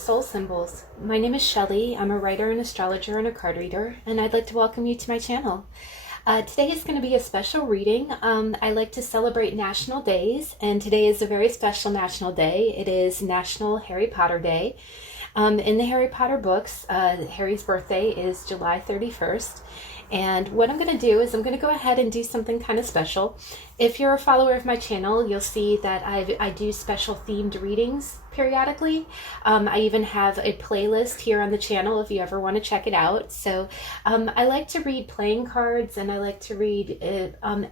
Soul Symbols. My name is Shelley. I'm a writer, an astrologer, and a card reader, and I'd like to welcome you to my channel. Today is going to be a special reading. I like to celebrate national days, and today is a very special national day. It is National Harry Potter Day. In the Harry Potter books, Harry's birthday is July 31st. And what I'm going to do is I'm going to go ahead and do something kind of special. If you're a follower of my channel, you'll see that I do special themed readings periodically. I even have a playlist here on the channel if you ever want to check it out. So I like to read playing cards, and I like to read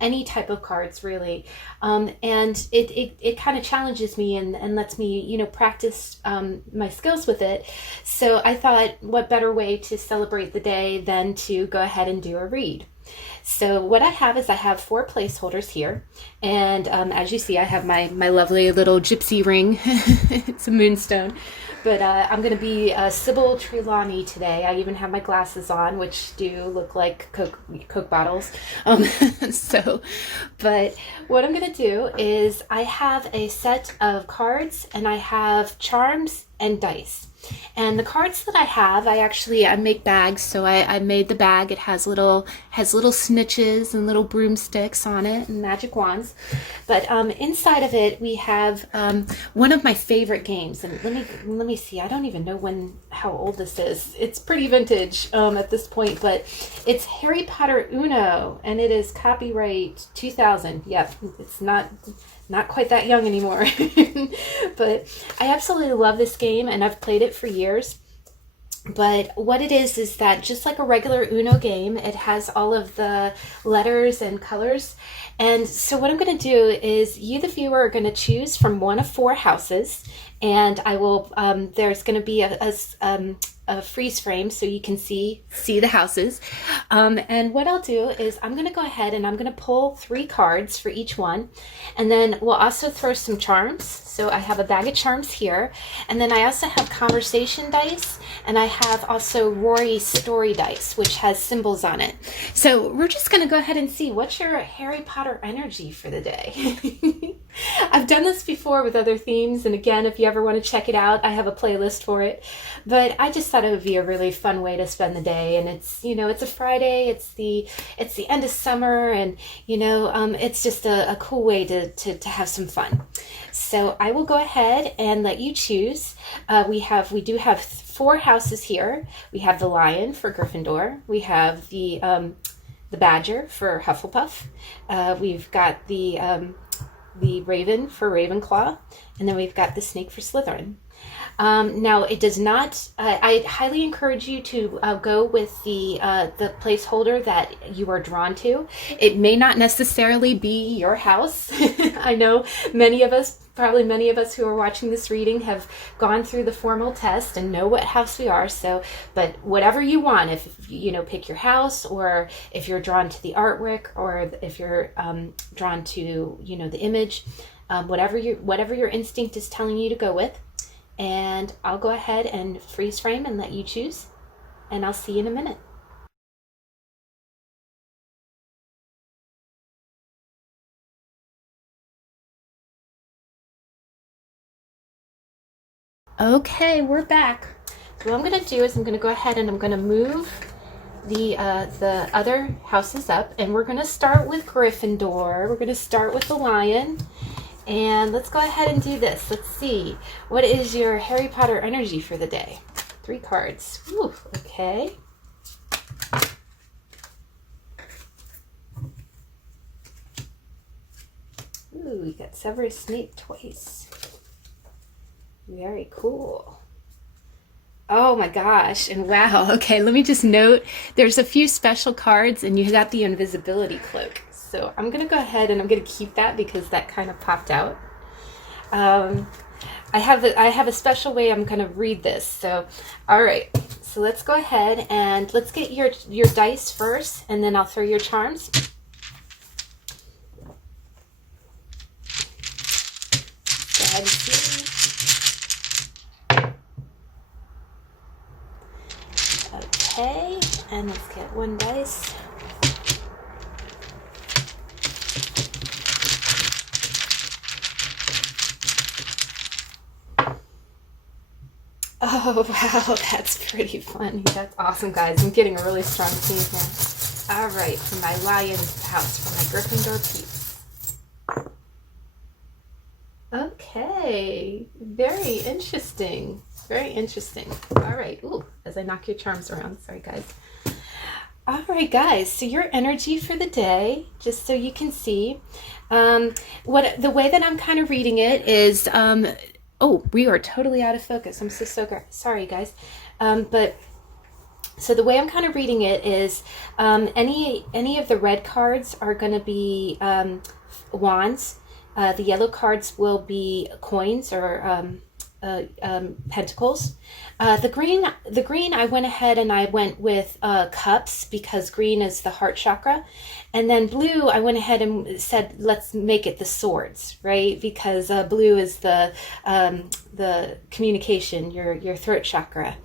any type of cards, really. And it kind of challenges me and lets me, you know, practice my skills with it. So I thought, what better way to celebrate the day than to go ahead and do a read. So what I have is I have 4 placeholders here, and as you see, I have my lovely little gypsy ring. It's a moonstone, but I'm going to be Sybil Trelawney today. I even have my glasses on, which do look like Coke bottles. But what I'm going to do is I have a set of cards, and I have charms and dice. And the cards that I have, I make bags. So I made the bag. It has little snitches and little broomsticks on it and magic wands. But inside of it, we have one of my favorite games. And let me see. I don't even know how old this is. It's pretty vintage at this point, but it's Harry Potter Uno, and it is copyright 2000. Yep, it's not quite that young anymore. But I absolutely love this game, and I've played it for years. But what it is that just like a regular Uno game, it has all of the letters and colors. And so what I'm going to do is you, the viewer, are going to choose from one of 4 houses, and I will there's going to be a freeze frame so you can see the houses. And what I'll do is I'm going to go ahead and I'm going to pull 3 cards for each one, and then we'll also throw some charms. So I have a bag of charms here, and then I also have conversation dice, and I have also Rory story dice, which has symbols on it. So we're just going to go ahead and see what's your Harry Potter energy for the day. I've done this before with other themes, and again, if you ever want to check it out, I have a playlist for it. But I just thought it would be a really fun way to spend the day, and it's, you know, it's a Friday, it's the end of summer, and you know, it's just a cool way to have some fun. So I will go ahead and let you choose. We do have 4 houses here. We have the lion for Gryffindor. We have the badger for Hufflepuff. We've got the raven for Ravenclaw, and then we've got the snake for Slytherin. Now, it does not. I highly encourage you to go with the placeholder that you are drawn to. It may not necessarily be your house. I know many of us who are watching this reading have gone through the formal test and know what house we are. So, but whatever you want, if you know, pick your house, or if you're drawn to the artwork, or if you're drawn to, you know, the image, whatever your instinct is telling you to go with. And I'll go ahead and freeze frame and let you choose, and I'll see you in a minute. Okay, we're back. So what I'm going to do is I'm going to go ahead and I'm going to move the other houses up, and we're going to start with Gryffindor. We're going to start with the lion. And let's go ahead and do this. Let's see. What is your Harry Potter energy for the day? 3 cards. Ooh, okay. Ooh, we got Severus Snape twice. Very cool. Oh my gosh, and wow. Okay, let me just note, there's a few special cards, and you got the invisibility cloak. So I'm going to go ahead and I'm going to keep that because that kind of popped out. I have a special way I'm going to read this. So, all right. So let's go ahead and let's get your dice first, and then I'll throw your charms. Go ahead and see. Okay, and let's get 1 dice. Oh, wow, that's pretty funny. That's awesome, guys. I'm getting a really strong team here. All right, for my Lion's house, for my Gryffindor peeps. Okay, very interesting. Very interesting. All right, ooh, as I knock your charms around. Sorry, guys. All right, guys, so your energy for the day, just so you can see, the way that I'm kind of reading it is, oh, we are totally out of focus. I'm so sorry, guys. But so the way I'm kind of reading it is, any of the red cards are going to be wands. The yellow cards will be coins or pentacles. The green, I went ahead and I went with cups because green is the heart chakra, and then blue, I went ahead and said let's make it the swords, right? Because blue is the communication, your throat chakra.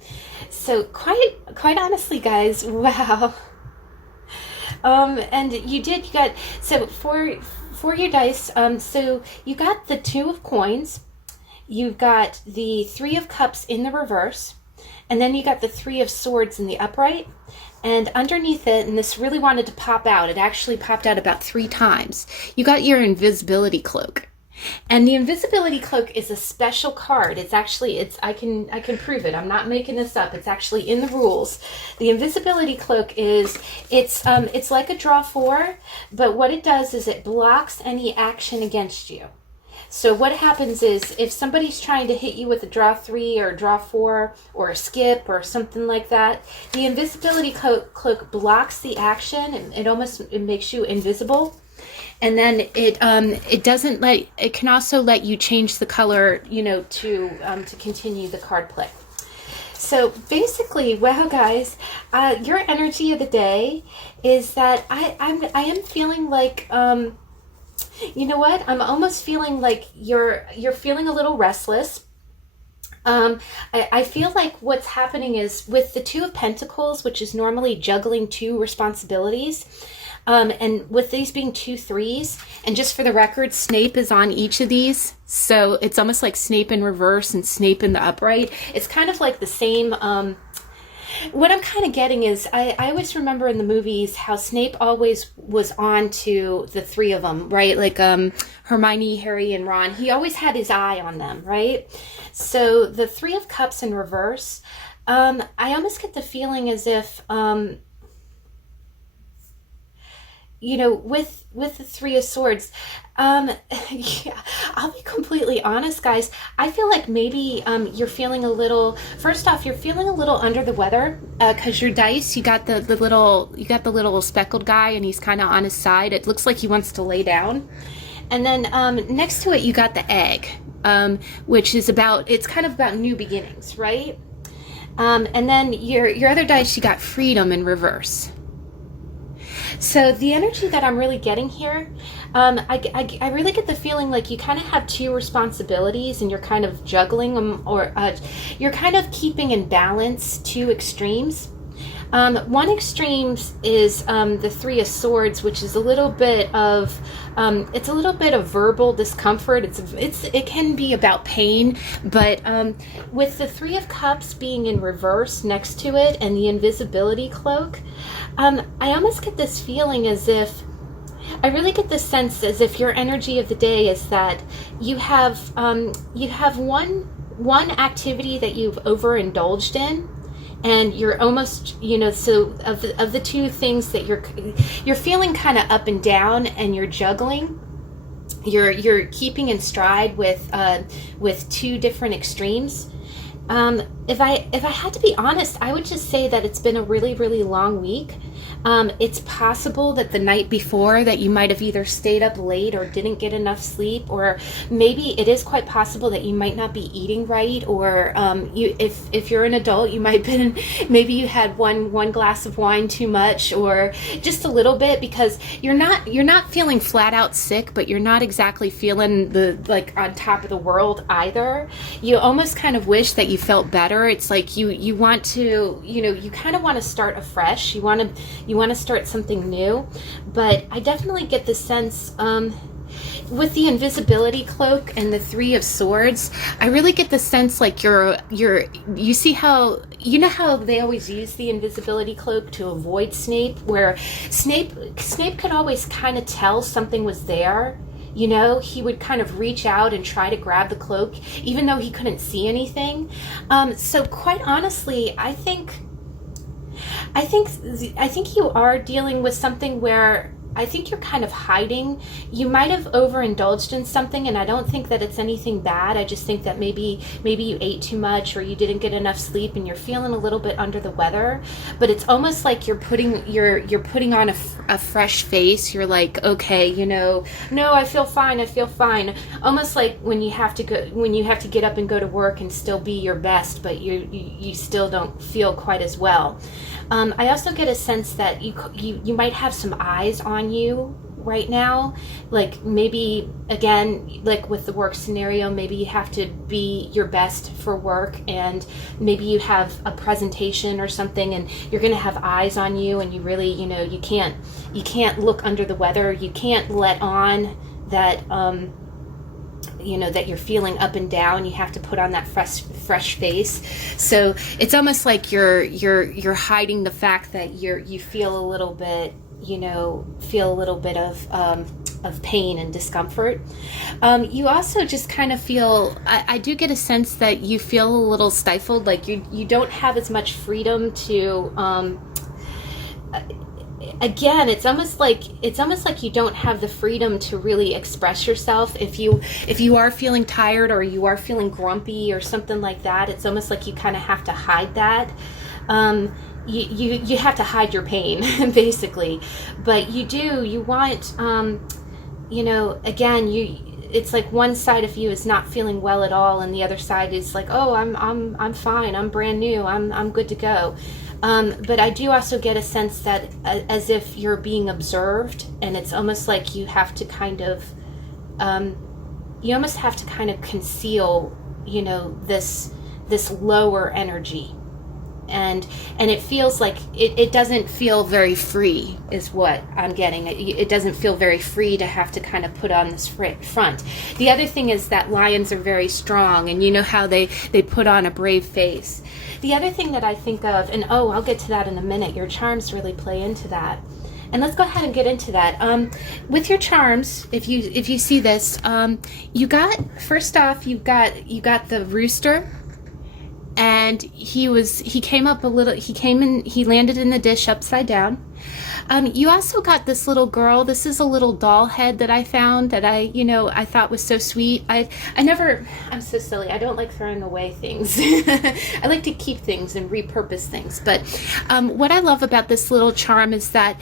So quite honestly, guys, wow. And you got so for your dice. So you got the 2 of coins. You've got the 3 of cups in the reverse, and then you got the 3 of swords in the upright. And underneath it, and this really wanted to pop out, it actually popped out about 3 times, you got your invisibility cloak. And the invisibility cloak is a special card. I can prove it. I'm not making this up. It's actually in the rules. The invisibility cloak it's like a draw 4, but what it does is it blocks any action against you. So what happens is if somebody's trying to hit you with a draw 3 or a draw 4 or a skip or something like that, the invisibility cloak blocks the action, and it makes you invisible. And then it can also let you change the color, to continue the card play. So basically, wow, guys, your energy of the day is that I am feeling like, you know what? I'm almost feeling like you're feeling a little restless. I feel like what's happening is with the 2 of Pentacles, which is normally juggling 2 responsibilities, and with these being 2 3s, and just for the record, Snape is on each of these, so it's almost like Snape in reverse and Snape in the upright. It's kind of like the same. What I'm kind of getting is I always remember in the movies how Snape always was on to the 3 of them, right? Like Hermione, Harry, and Ron. He always had his eye on them, right? So the 3 of Cups in reverse, I almost get the feeling as if, with the 3 of Swords, yeah, I'll be completely honest, guys. I feel like maybe you're feeling a little. First off, you're feeling a little under the weather because your dice. You got the little speckled guy, and he's kind of on his side. It looks like he wants to lay down. And then next to it, you got the egg, which is it's kind of about new beginnings, right? And then your other dice, you got freedom in reverse. So the energy that I'm really getting here, I really get the feeling like you kind of have 2 responsibilities and you're kind of juggling them, or you're kind of keeping in balance 2 extremes. One extreme is the 3 of Swords, which is a little bit of verbal discomfort. It can be about pain, but with the 3 of Cups being in reverse next to it and the invisibility cloak, I almost get this feeling as if, I really get this sense as if your energy of the day is that you have one activity that you've overindulged in, and you're almost, so of the 2 things that you're feeling kind of up and down, and you're juggling, you're keeping in stride with 2 different extremes. If I had to be honest, I would just say that it's been a really, really long week. It's possible that the night before that you might have either stayed up late or didn't get enough sleep, or maybe it is quite possible that you might not be eating right, or if you're an adult, you might been, maybe you had one glass of wine too much, or just a little bit, because you're not feeling flat out sick, but you're not exactly feeling on top of the world either. You almost kind of wish that you felt better. It's like you want to, you kind of want to start afresh. You want to start something new, but I definitely get the sense, with the invisibility cloak and the Three of Swords, I really get the sense like you see how, you know how they always use the invisibility cloak to avoid Snape, where Snape could always kind of tell something was there. You know, he would kind of reach out and try to grab the cloak, even though he couldn't see anything. So quite honestly, I think you are dealing with something where I think you're kind of hiding. You might have overindulged in something, and I don't think that it's anything bad. I just think that maybe you ate too much, or you didn't get enough sleep, and you're feeling a little bit under the weather. But it's almost like you're putting on a fresh face. You're like, okay, you know, no, I feel fine. Almost like when you have to get up and go to work and still be your best, but you still don't feel quite as well. I also get a sense that you might have some eyes on you right now, like maybe again, like with the work scenario, maybe you have to be your best for work, and maybe you have a presentation or something, and you're going to have eyes on you, and you really, you know, you can't look under the weather. You can't let on that you know, that you're feeling up and down. You have to put on that fresh face. So it's almost like you're hiding the fact that you feel a little bit, you know, of pain and discomfort. You also just kind of feel, I do get a sense that you feel a little stifled, like you don't have as much freedom to again, it's almost like you don't have the freedom to really express yourself. If you are feeling tired, or you are feeling grumpy or something like that, it's almost like you kind of have to hide that. You have to hide your pain basically, but you want, you know, again, it's like one side of you is not feeling well at all, and the other side is like, oh, I'm fine, I'm brand new, I'm good to go. But I do also get a sense that as if you're being observed, and it's almost like you have to kind of, you almost have to kind of conceal, you know, this lower energy. And it feels like it doesn't feel very free, is what I'm getting. It doesn't feel very free to have to kind of put on this front. The other thing is that lions are very strong, and you know how they put on a brave face. The other thing that I think of, and I'll get to that in a minute, your charms really play into that. And let's go ahead and get into that. With your charms, if you see this, you got the rooster. And he landed in the dish upside down. You also got this little girl. This is a little doll head that I found that I thought was so sweet. I'm so silly. I don't like throwing away things. I like to keep things and repurpose things. But what I love about this little charm is that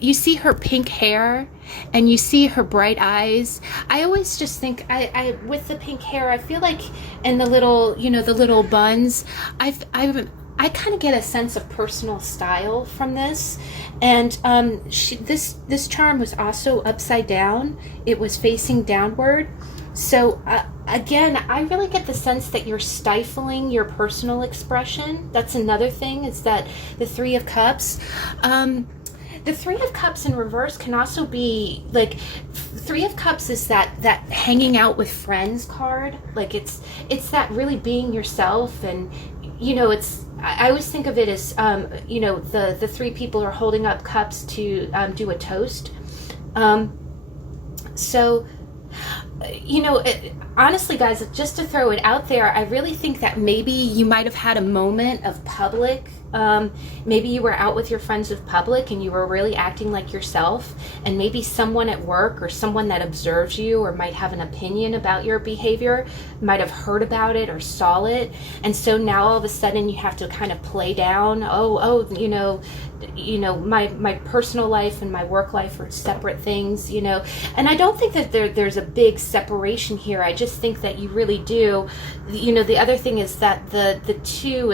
you see her pink hair, and you see her bright eyes. I always just think, I with the pink hair, I feel like, and the little buns, I kind of get a sense of personal style from this. And this charm was also upside down. It was facing downward. So again, I really get the sense that you're stifling your personal expression. That's another thing, is that the Three of Cups. The Three of Cups in reverse can also be like, Three of Cups is that hanging out with friends card. Like it's that really being yourself, and you know, I always think of it as you know, the three people are holding up cups to do a toast. So you know, honestly, guys, just to throw it out there, I really think that maybe you might have had a moment of public. Maybe you were out with your friends of public, and you were really acting like yourself, and maybe someone at work, or someone that observes you, or might have an opinion about your behavior, might have heard about it or saw it, and so now all of a sudden you have to kind of play down, you know, my personal life and my work life are separate things, you know. And I don't think that there's a big separation here. I just think that you really do. You know, the other thing is that the two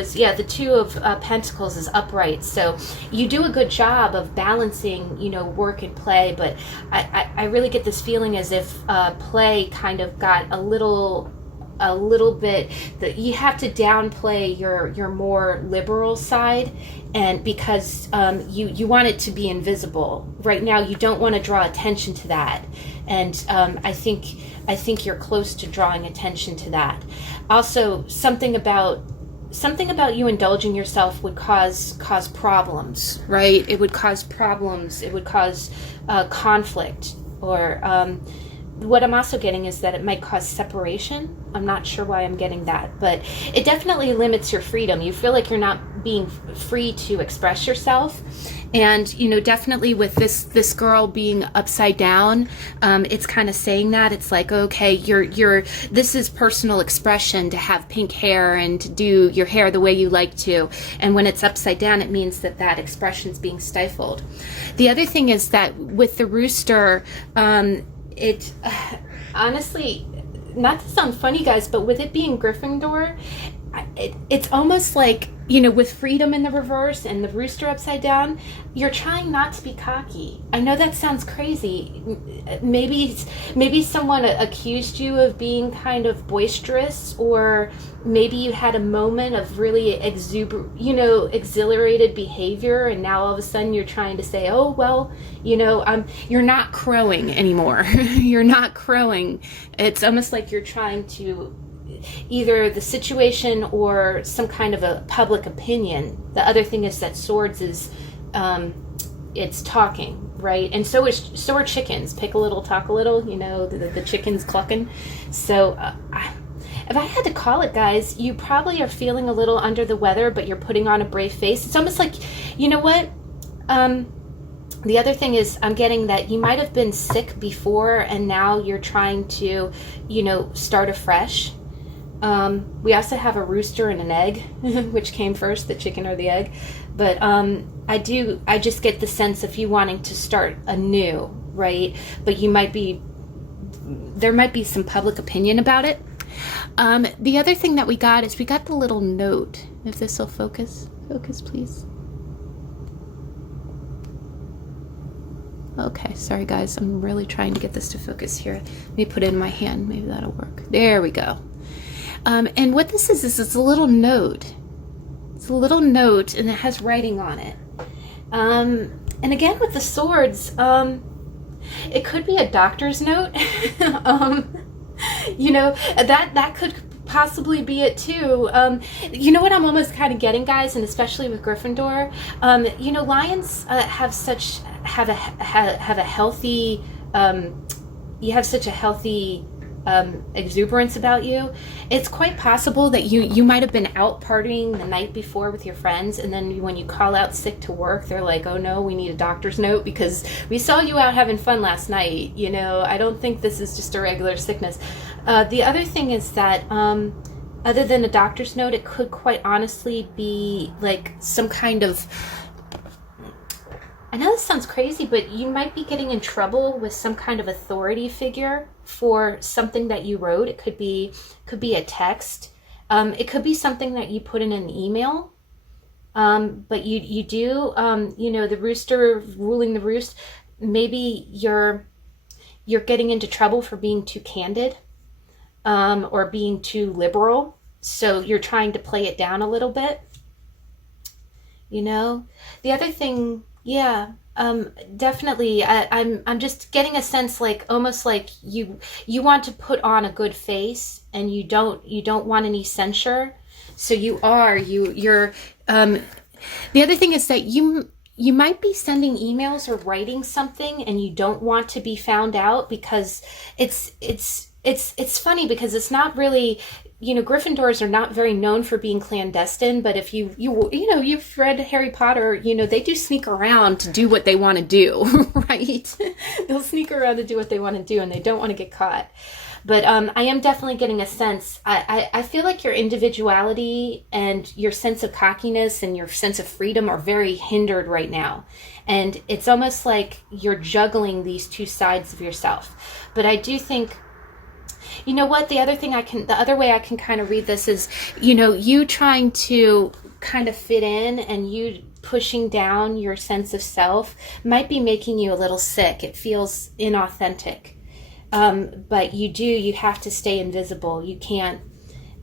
of Pentacles is upright, so you do a good job of balancing, you know, work and play. But I really get this feeling as if play kind of got a little a little bit that you have to downplay your more liberal side, and because you want it to be invisible right now. You don't want to draw attention to that, and I think you're close to drawing attention to that. Also, something about you indulging yourself would cause problems, right? It would cause problems. It would cause conflict, or what I'm also getting is that it might cause separation. I'm not sure why I'm getting that, but it definitely limits your freedom. You feel like you're not being free to express yourself. And, you know, definitely with this girl being upside down, it's kind of saying that. It's like, okay, this is personal expression to have pink hair and to do your hair the way you like to. And when it's upside down, it means that expression is being stifled. The other thing is that with the rooster, it honestly, not to sound funny, guys, but with it being Gryffindor, it's almost like, you know, with freedom in the reverse and the rooster upside down, you're trying not to be cocky. I know that sounds crazy. Maybe someone accused you of being kind of boisterous, or maybe you had a moment of really exhilarated behavior, and now all of a sudden you're trying to say, oh, well, you know, you're not crowing anymore. You're not crowing. It's almost like you're trying to either the situation or some kind of a public opinion. The other thing is that swords is it's talking, right? And so are chickens. Pick a little, talk a little, you know, the chicken's clucking. So if I had to call it, guys, you probably are feeling a little under the weather, but you're putting on a brave face. It's almost like, you know what, the other thing is I'm getting that you might have been sick before, and now you're trying to, you know, start afresh. We also have a rooster and an egg, which came first, the chicken or the egg. But I just get the sense of you wanting to start anew, right? But there might be some public opinion about it. The other thing that we got is we got the little note. If this will focus, please. Okay, sorry guys, I'm really trying to get this to focus here. Let me put it in my hand, maybe that'll work. There we go. And what this is it's a little note. It's a little note, and it has writing on it. And again, with the swords, it could be a doctor's note. You know, that could possibly be it too. You know what I'm almost kind of getting, guys, and especially with Gryffindor, you know, lions have a healthy, you have such a healthy exuberance about you. It's quite possible that you might have been out partying the night before with your friends, and then when you call out sick to work, they're like, oh no, we need a doctor's note because we saw you out having fun last night. You know, I don't think this is just a regular sickness. The other thing is that other than a doctor's note, it could quite honestly be like some kind of, I know this sounds crazy, but you might be getting in trouble with some kind of authority figure for something that you wrote. It could be a text. It could be something that you put in an email. But you do, you know, the rooster ruling the roost. Maybe you're getting into trouble for being too candid, or being too liberal. So you're trying to play it down a little bit. You know, the other thing. Yeah, definitely. I'm just getting a sense, like almost like you want to put on a good face, and you don't want any censure. So you're the other thing is that you might be sending emails or writing something, and you don't want to be found out, because it's funny because it's not really, you know, Gryffindors are not very known for being clandestine, but if you know, you've read Harry Potter, you know, they do sneak around to do what they want to do, right? They'll sneak around to do what they want to do, and they don't want to get caught. But I am definitely getting a sense, I feel like your individuality and your sense of cockiness and your sense of freedom are very hindered right now. And it's almost like you're juggling these two sides of yourself. But I do think, you know what, the other way I can kind of read this is, you know, you trying to kind of fit in and you pushing down your sense of self might be making you a little sick. It feels inauthentic. But you have to stay invisible. You can't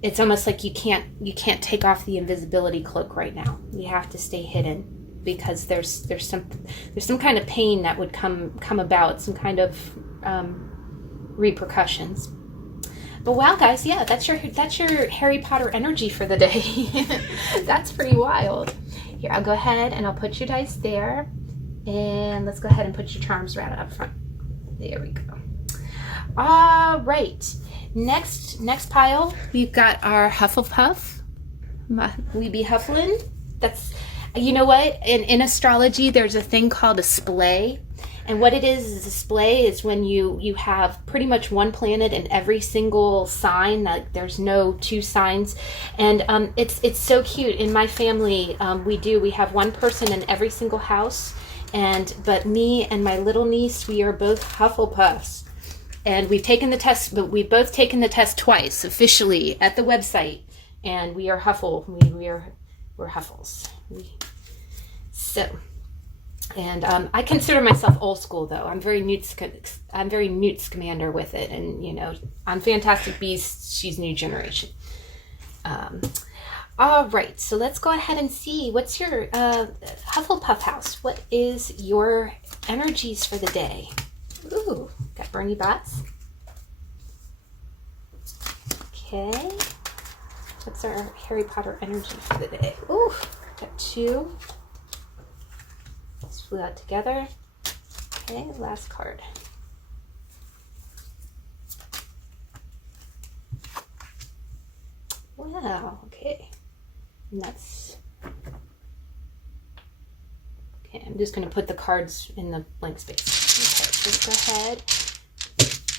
it's almost like you can't take off the invisibility cloak right now. You have to stay hidden because there's some kind of pain that would come about, some kind of repercussions. But wow, guys, yeah, that's your Harry Potter energy for the day. That's pretty wild. Here, I'll go ahead and I'll put your dice there, and let's go ahead and put your charms right up front. There we go. All right. Next pile, we've got our Hufflepuff. We be Hufflin. That's, you know what? In astrology, there's a thing called a splay. And what it is a splay is when you have pretty much one planet in every single sign. Like there's no two signs. And it's so cute. In my family, we have one person in every single house. But me and my little niece, we are both Hufflepuffs. And we've taken the test, but we've both taken the test twice officially at the website. And we are we're Huffles. And I consider myself old school though. I'm very Newt Scamander with it. And you know, on Fantastic Beasts, she's new generation. All right, so let's go ahead and see what's your Hufflepuff house. What is your energies for the day? Ooh, got Bernie Bots. Okay. What's our Harry Potter energy for the day? Ooh, got 2. Let's flew out together. Okay, last card. Wow, okay. And that's... Okay, I'm just going to put the cards in the blank space. Okay, so let's go ahead.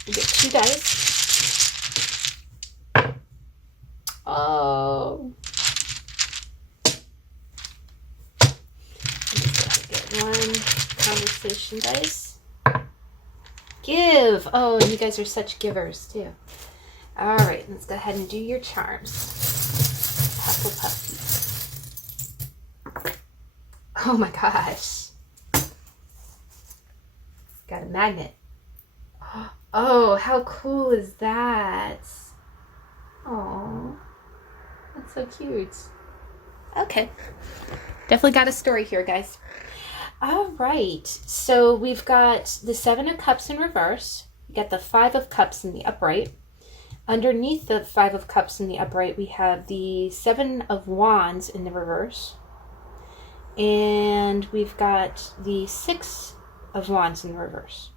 We get 2 dice. Oh. Let's get 1 conversation dice. Give. Oh, and you guys are such givers too. All right, let's go ahead and do your charms. Hufflepuff. Oh my gosh. Got a magnet. Oh, how cool is that? Oh, that's so cute. Okay. Definitely got a story here, guys. All right. So we've got the 7 of Cups in reverse. We got the 5 of Cups in the upright. Underneath the 5 of Cups in the upright, we have the 7 of Wands in the reverse. And we've got the 6 of Wands in the reverse.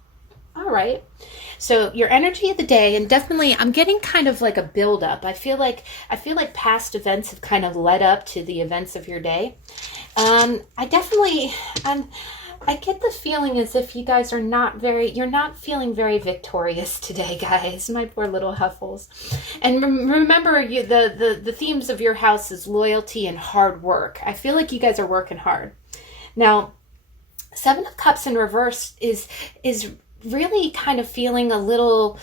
All right. So your energy of the day, and definitely I'm getting kind of like a build up. I feel like past events have kind of led up to the events of your day. I get the feeling as if you guys are you're not feeling very victorious today, guys. My poor little Huffles. And remember, the themes of your house is loyalty and hard work. I feel like you guys are working hard. Now, 7 of Cups in reverse is really kind of feeling a little...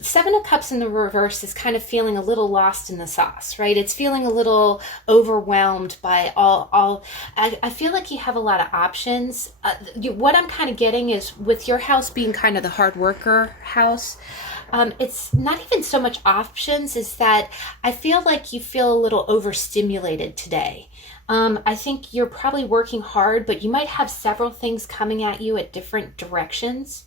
7 of Cups in the reverse is kind of feeling a little lost in the sauce, right? It's feeling a little overwhelmed by all. I feel like you have a lot of options. What I'm kind of getting is with your house being kind of the hard worker house, it's not even so much options, is that I feel like you feel a little overstimulated today. I think you're probably working hard, but you might have several things coming at you at different directions.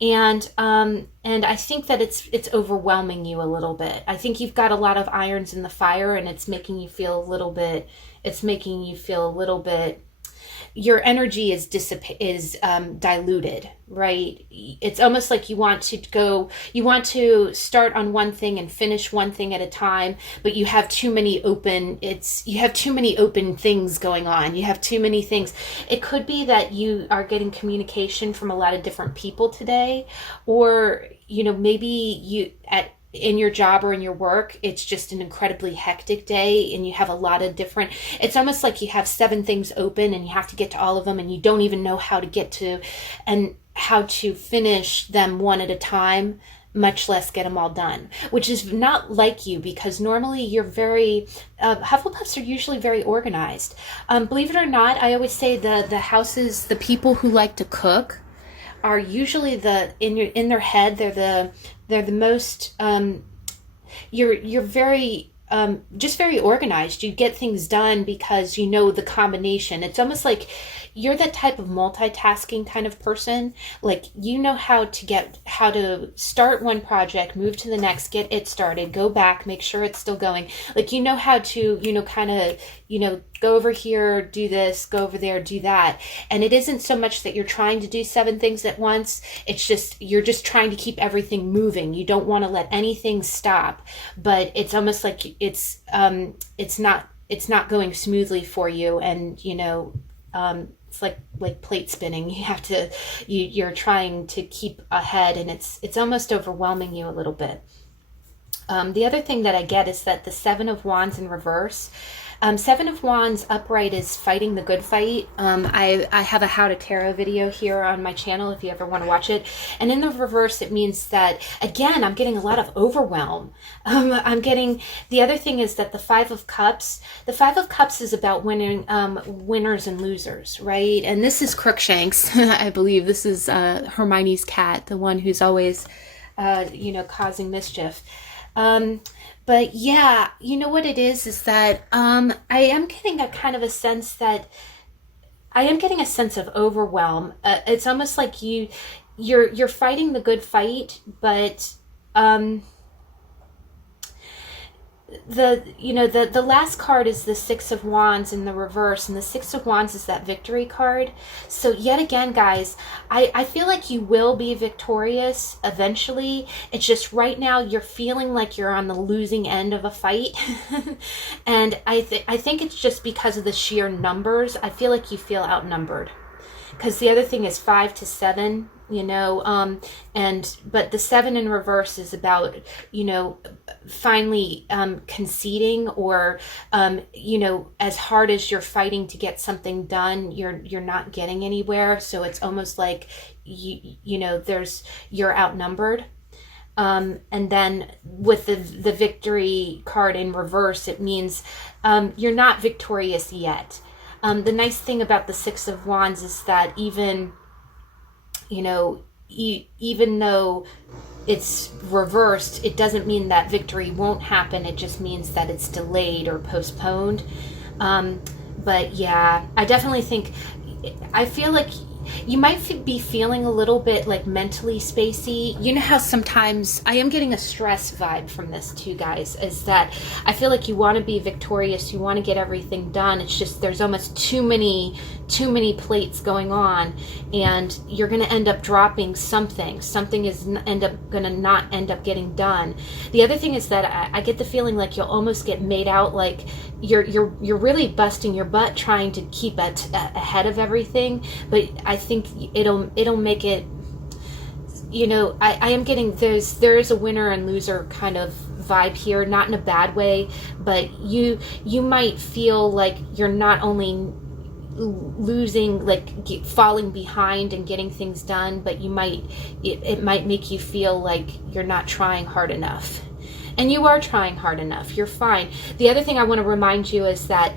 And I think that it's overwhelming you a little bit. I think you've got a lot of irons in the fire, and it's making you feel a little bit, your energy is diluted, right? It's almost like you want to start on one thing and finish one thing at a time, but you have too many open things going on. You have too many things. It could be that you are getting communication from a lot of different people today, or, maybe in your job or in your work, it's just an incredibly hectic day, and you have a lot of it's almost like you have 7 things open and you have to get to all of them, and you don't even know how to get to and how to finish them one at a time, much less get them all done, which is not like you, because normally you're very, Hufflepuffs are usually very organized. Believe it or not, I always say the houses, the people who like to cook are usually in their head, they're the most you're very just very organized. You get things done because you know the combination. It's almost like you're that type of multitasking kind of person. Like, you know how to start one project, move to the next, get it started, go back, make sure it's still going. Like, you know how to, kind of, go over here, do this, go over there, do that. And it isn't so much that you're trying to do 7 things at once. It's just, you're just trying to keep everything moving. You don't want to let anything stop, but it's almost like it's not going smoothly for you. And, it's like plate spinning. You have to, you're trying to keep ahead, and it's almost overwhelming you a little bit. The other thing that I get is that the 7 of Wands in reverse, 7 of Wands upright is fighting the good fight. I have a How to Tarot video here on my channel if you ever want to watch it. And in the reverse, it means that, again, I'm getting a lot of overwhelm. The other thing is that the 5 of Cups is about winning, winners and losers, right? And this is Crookshanks. I believe this is Hermione's cat, the one who's always, causing mischief. But yeah, you know what it is that I am getting a kind of a sense that I am getting a sense of overwhelm. It's almost like you're fighting the good fight, but the last card is the 6 of Wands in the reverse, and the 6 of Wands is that victory card. So yet again, guys, I feel like you will be victorious eventually. It's just right now you're feeling like you're on the losing end of a fight. And I think it's just because of the sheer numbers. I feel like you feel outnumbered. Because the other thing is 5 to 7, but the 7 in reverse is about, finally conceding, or, as hard as you're fighting to get something done, you're not getting anywhere. So it's almost like, you're outnumbered. And then with the victory card in reverse, it means you're not victorious yet. The nice thing about the 6 of Wands is that even though it's reversed, it doesn't mean that victory won't happen. It just means that it's delayed or postponed. But yeah, I definitely think, I feel like you might be feeling a little bit like mentally spacey. You know how sometimes I am getting a stress vibe from this too, guys, is that I feel like you want to be victorious, you want to get everything done. It's just there's almost too many plates going on, and you're going to end up dropping something is going to not end up getting done. The other thing is that I get the feeling like you'll almost get made out like you're really busting your butt trying to keep ahead of everything, but I think it'll make it, I am getting there is a winner and loser kind of vibe here, not in a bad way, but you might feel like you're not only losing, like falling behind and getting things done, but it might make you feel like you're not trying hard enough. And you are trying hard enough. You're fine. The other thing I want to remind you is that,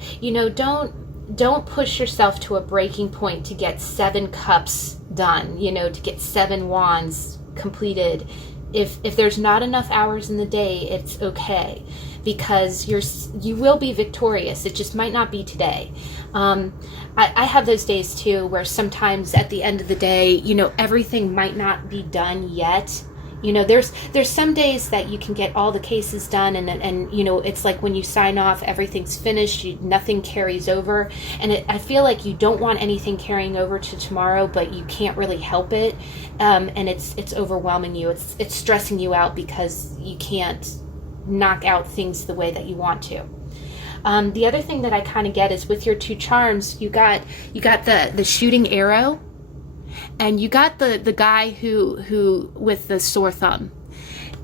don't push yourself to a breaking point to get 7 cups done, to get 7 wands completed. If there's not enough hours in the day, it's okay, because you will be victorious. It just might not be today. I have those days too, where sometimes at the end of the day, everything might not be done yet. There's some days that you can get all the cases done, and it's like when you sign off, everything's finished, nothing carries over. And I feel like you don't want anything carrying over to tomorrow, but you can't really help it. And it's overwhelming you. It's stressing you out because you can't knock out things the way that you want to. The other thing that I kind of get is with your 2 charms, you got the shooting arrow, and you got the guy who with the sore thumb.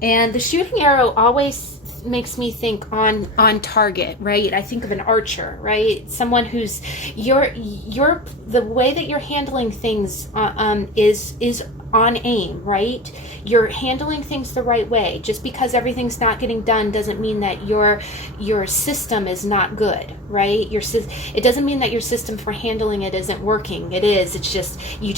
And the shooting arrow always makes me think on target, right? I think of an archer, right? Someone who's the way that you're handling things is on aim, right? You're handling things the right way. Just because everything's not getting done doesn't mean that your system is not good, right? It doesn't mean that your system for handling it isn't working. It is. It's just you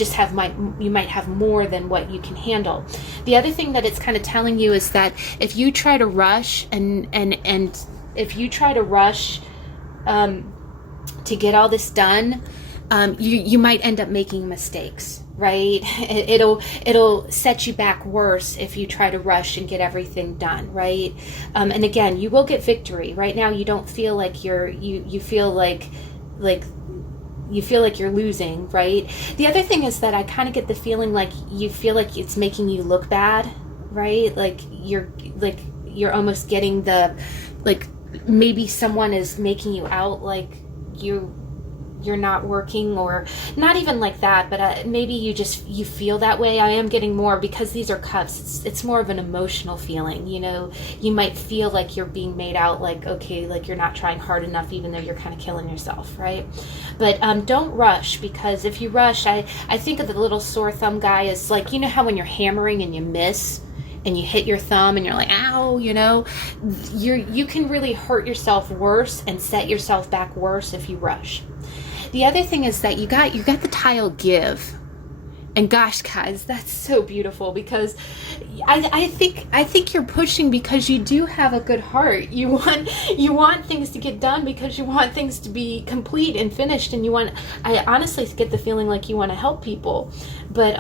might have more than what you can handle. The other thing that it's kind of telling you is that if you try to rush and if you try to rush to get all this done, you might end up making mistakes, right? It'll set you back worse if you try to rush and get everything done, right? And again, you will get victory. Right now, you don't feel like you feel like you feel like you're losing, right? The other thing is that I kind of get the feeling like you feel like it's making you look bad, right? Like you're almost getting the, like, maybe someone is making you out like you're not working, or not even like that, but maybe you feel that way. I am getting more, because these are cups, it's more of an emotional feeling, you know. You might feel like you're being made out like, okay, like you're not trying hard enough, even though you're kind of killing yourself, right? But don't rush, because if you rush, I think of the little sore thumb guy as like, you know how when you're hammering and you miss and you hit your thumb and you're like, ow, you know, you can really hurt yourself worse and set yourself back worse if you rush. The other thing is that you got the tile give. And gosh, guys, that's so beautiful, because I think you're pushing because you do have a good heart. You want things to get done because you want things to be complete and finished, and I honestly get the feeling like you want to help people. But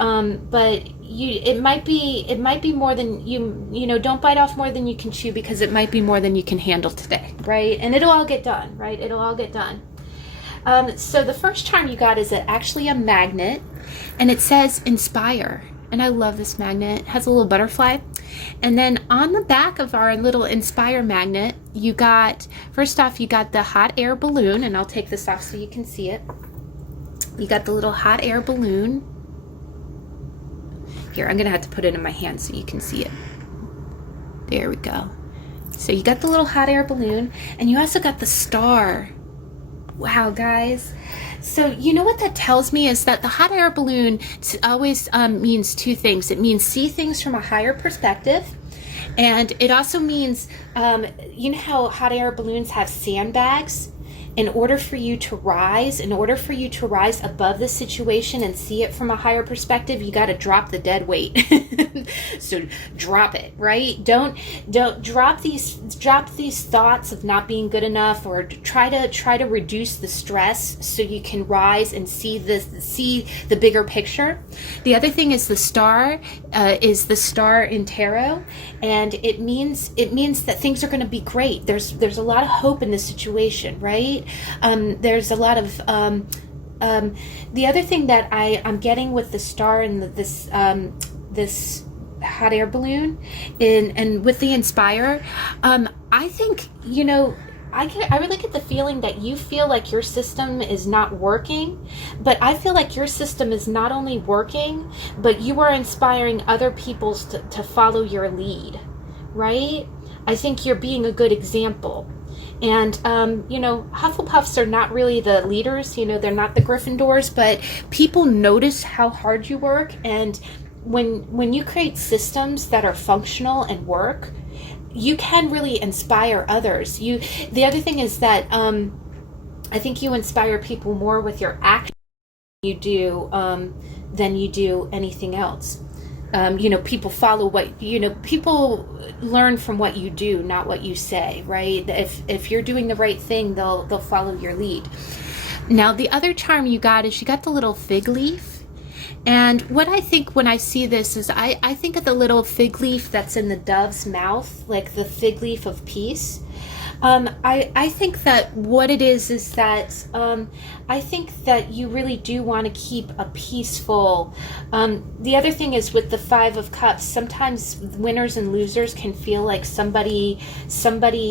it might be more than you know, don't bite off more than you can chew, because it might be more than you can handle today, right? And it'll all get done, right? It'll all get done. So the first charm you got is actually a magnet, and it says inspire. And I love this magnet. It has a little butterfly. And then on the back of our little inspire magnet, first off, you got the hot air balloon, and I'll take this off so you can see it. You got the little hot air balloon. Here, I'm going to have to put it in my hand so you can see it. There we go. So you got the little hot air balloon, and you also got the star. Wow, guys. So you know what that tells me is that the hot air balloon always means two things. It means see things from a higher perspective, and it also means, you know how hot air balloons have sandbags? In order for you to rise above the situation and see it from a higher perspective, you got to drop the dead weight. So drop it, right? Don't drop these thoughts of not being good enough, or try to reduce the stress so you can rise and see the bigger picture. The other thing is the star is the star in tarot, and it means that things are going to be great. There's a lot of hope in this situation, right? There's a lot of the other thing that I'm getting with the star and this hot air balloon and with the inspire, I think, you know, I really get the feeling that you feel like your system is not working, but I feel like your system is not only working, but you are inspiring other people to follow your lead, right? I think you're being a good example. And, you know, Hufflepuffs are not really the leaders, you know, they're not the Gryffindors, but people notice how hard you work. And when you create systems that are functional and work, you can really inspire others. The other thing is that I think you inspire people more with your action than you do anything else. You know, people follow people learn from what you do, not what you say, right? If you're doing the right thing, they'll follow your lead. Now, the other charm you got is you got the little fig leaf. And what I think when I see this is I think of the little fig leaf that's in the dove's mouth, like the fig leaf of peace. I think that what it is that I think that you really do want to keep a peaceful. The other thing is with the Five of Cups, sometimes winners and losers can feel like somebody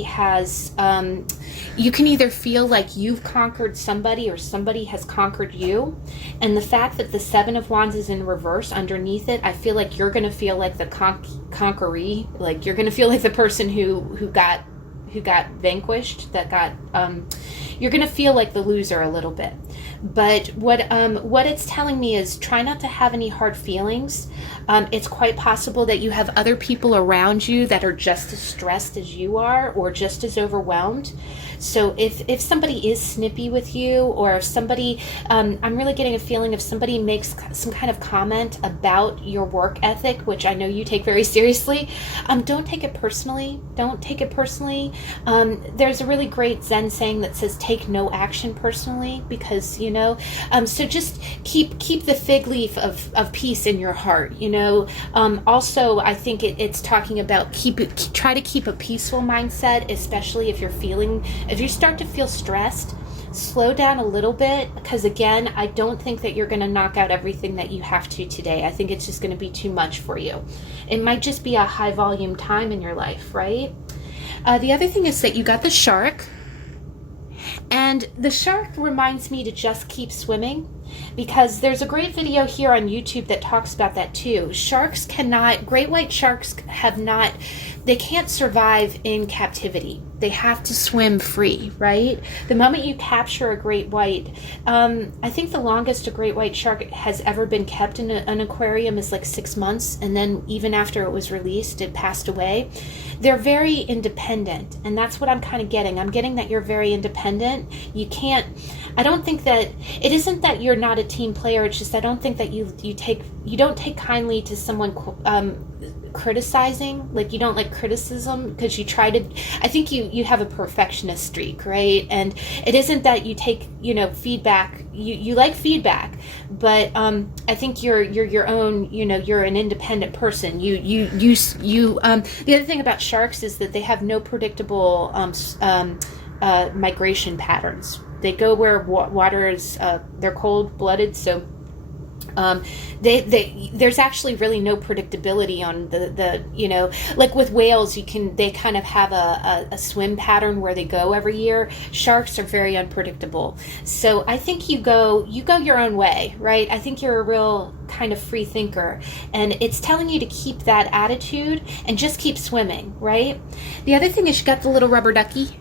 has. You can either feel like you've conquered somebody or somebody has conquered you. And the fact that the Seven of Wands is in reverse underneath it, I feel like you're going to feel like the conqueree. Like you're going to feel like the person who who got vanquished, that got, you're going to feel like the loser a little bit. But what it's telling me is try not to have any hard feelings. It's quite possible that you have other people around you that are just as stressed as you are, or just as overwhelmed. So if somebody is snippy with you, or if somebody, I'm really getting a feeling if somebody makes some kind of comment about your work ethic, which I know you take very seriously, don't take it personally. Don't take it personally. There's a really great Zen saying that says, take no action personally, because, so just keep the fig leaf of peace in your heart, Also, I think it's talking about try to keep a peaceful mindset, especially if you start to feel stressed. Slow down a little bit, because again, I don't think that you're going to knock out everything that you have to today. I think it's just going to be too much for you. It might just be a high volume time in your life, right? The other thing is that you got the shark, and the shark reminds me to just keep swimming, because there's a great video here on YouTube that talks about that too. Great white sharks they can't survive in captivity. They have to swim free, right? The moment you capture a great white, I think the longest a great white shark has ever been kept in an aquarium is like 6 months, and then even after it was released, it passed away. They're very independent, and that's what I'm kind of getting. I'm getting that you're very independent. I don't think that, it isn't that you're not a team player, it's just I don't think that you don't take kindly to someone criticizing. Like, you don't like criticism, because I think you have a perfectionist streak, right? And it isn't that you take feedback. You like feedback, but I think you're your own, you're an independent person. The other thing about sharks is that they have no predictable migration patterns. They go where water is, they're cold-blooded, so there's actually really no predictability on the like with whales, they kind of have a swim pattern where they go every year. Sharks are very unpredictable. So I think you go your own way, right? I think you're a real kind of free thinker, and it's telling you to keep that attitude and just keep swimming, right? The other thing is you got the little rubber ducky.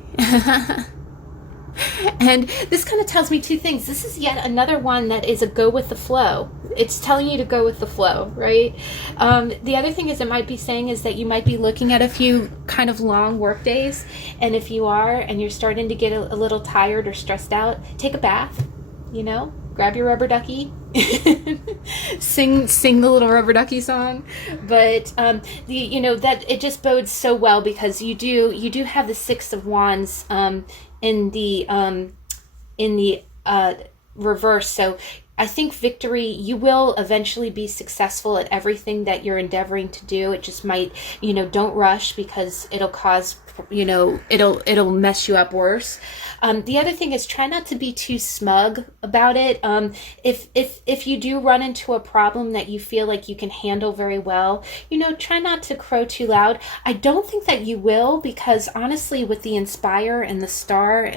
And this kind of tells me two things. This is yet another one that is a go with the flow. It's telling you to go with the flow, right? The other thing is it might be saying is that you might be looking at a few kind of long work days, and if you are and you're starting to get a little tired or stressed out, take a bath, grab your rubber ducky, sing the little rubber ducky song. But that it just bodes so well, because you do have the Six of Wands in the reverse. So I think victory, you will eventually be successful at everything that you're endeavoring to do. It just might, don't rush, because it'll cause, it'll mess you up worse. The other thing is try not to be too smug about it. If you do run into a problem that you feel like you can handle very well, try not to crow too loud. I don't think that you will, because honestly, with the Inspire and the Star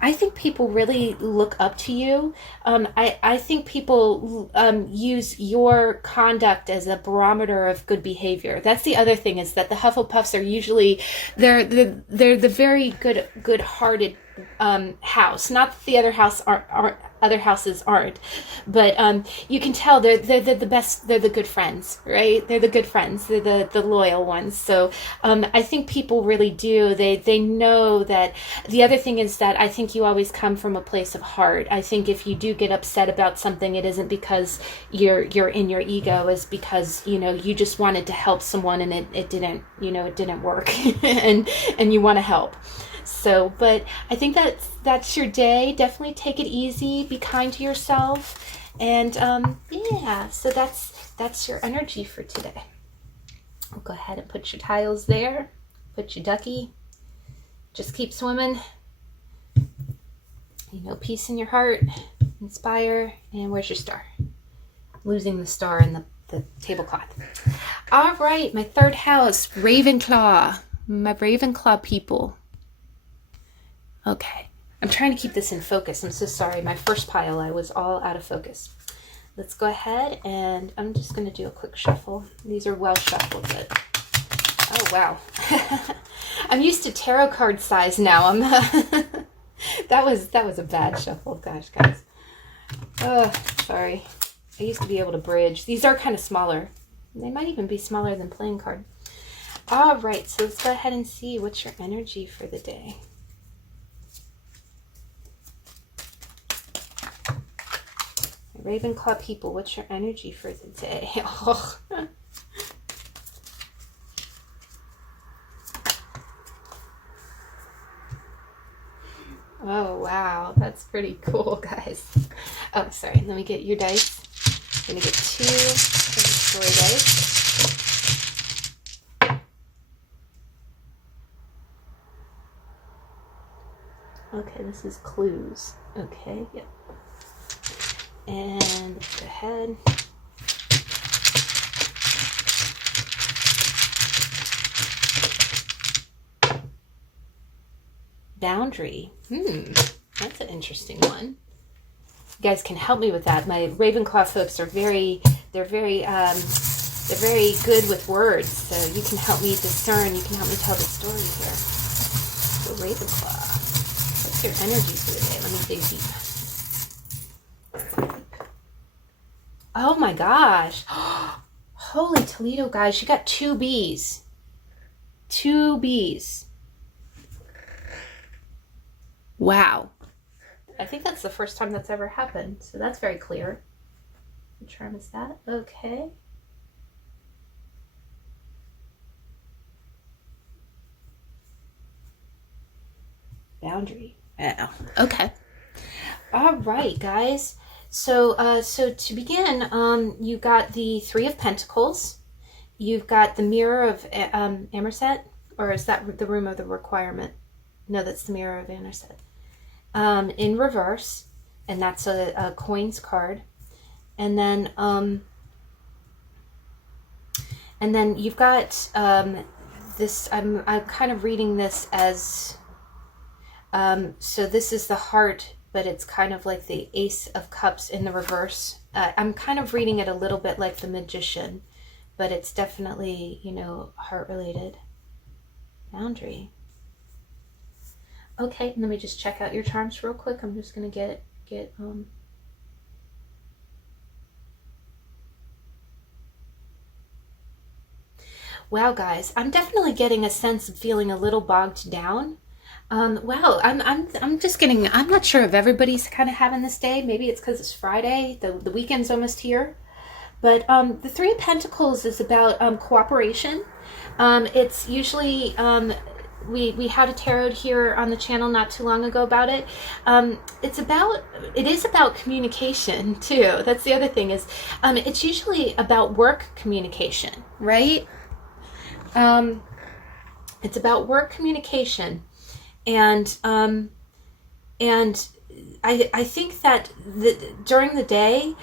I think people really look up to you. I think people use your conduct as a barometer of good behavior. That's the other thing, is that the Hufflepuffs are usually, they're the very good-hearted house. Not that the other houses aren't, but you can tell they're the best. They're the good friends, right? They're the good friends. They're the loyal ones. So I think people really do. They know that. The other thing is that I think you always come from a place of heart. I think if you do get upset about something, it isn't because you're in your ego. It's because you just wanted to help someone, and it didn't work, and you want to help. So, but I think that's your day. Definitely take it easy. Be kind to yourself. And so that's your energy for today. I'll go ahead and put your tiles there. Put your ducky. Just keep swimming. Peace in your heart. Inspire. And where's your star? Losing the star in the tablecloth. All right, my third house, Ravenclaw. My Ravenclaw people. Okay, I'm trying to keep this in focus. I'm so sorry. My first pile, I was all out of focus. Let's go ahead, and I'm just going to do a quick shuffle. These are well shuffled, but Oh, wow. I'm used to tarot card size now. I'm that was a bad shuffle. Gosh, guys. Oh, sorry. I used to be able to bridge. These are kind of smaller. They might even be smaller than playing card. All right, so let's go ahead and see what's your energy for the day. Ravenclaw people, what's your energy for the day? Oh. Oh, wow. That's pretty cool, guys. Oh, sorry. Let me get your dice. I'm going to get 2 of the story dice. Okay, this is clues. Okay, yep. And go ahead. Boundary. That's an interesting one. You guys can help me with that. My Ravenclaw folks are very good with words, so you can help me discern. You can help me tell the story here. So Ravenclaw, what's your energy for the day? Let me dig deep. Oh my gosh! Holy Toledo, guys! You got 2 Bs. 2 Bs. Wow. I think that's the first time that's ever happened. So that's very clear. What charm is that? Okay. Boundary. Oh, okay. All right, guys. So to begin, you got the 3 of Pentacles. You've got the Mirror of Amerset, or is that the Room of the Requirement? No, that's the Mirror of Amerset. In reverse, and that's a coins card, and then you've got this. I'm kind of reading this as so this is the heart, but it's kind of like the Ace of Cups in the reverse. I'm kind of reading it a little bit like the Magician, but it's definitely, you know, heart related. Boundary. Okay, let me just check out your charms real quick. I'm just gonna get Wow, guys, I'm definitely getting a sense of feeling a little bogged down. Wow, I'm just getting. I'm not sure if everybody's kind of having this day. Maybe it's because it's Friday. The weekend's almost here. But the 3 of Pentacles is about cooperation. It's usually we had a tarot here on the channel not too long ago about it. It is about communication too. That's the other thing is it's usually about work communication, right? It's about work communication, and I think that during the day,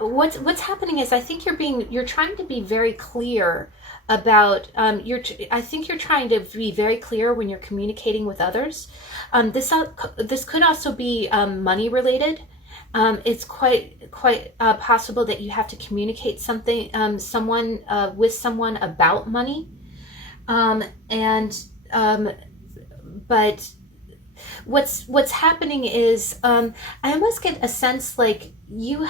what's happening is I think you're trying to be very clear about I think you're trying to be very clear when you're communicating with others. This could also be money related. It's quite possible that you have to communicate something with someone about money, but what's happening is I almost get a sense like you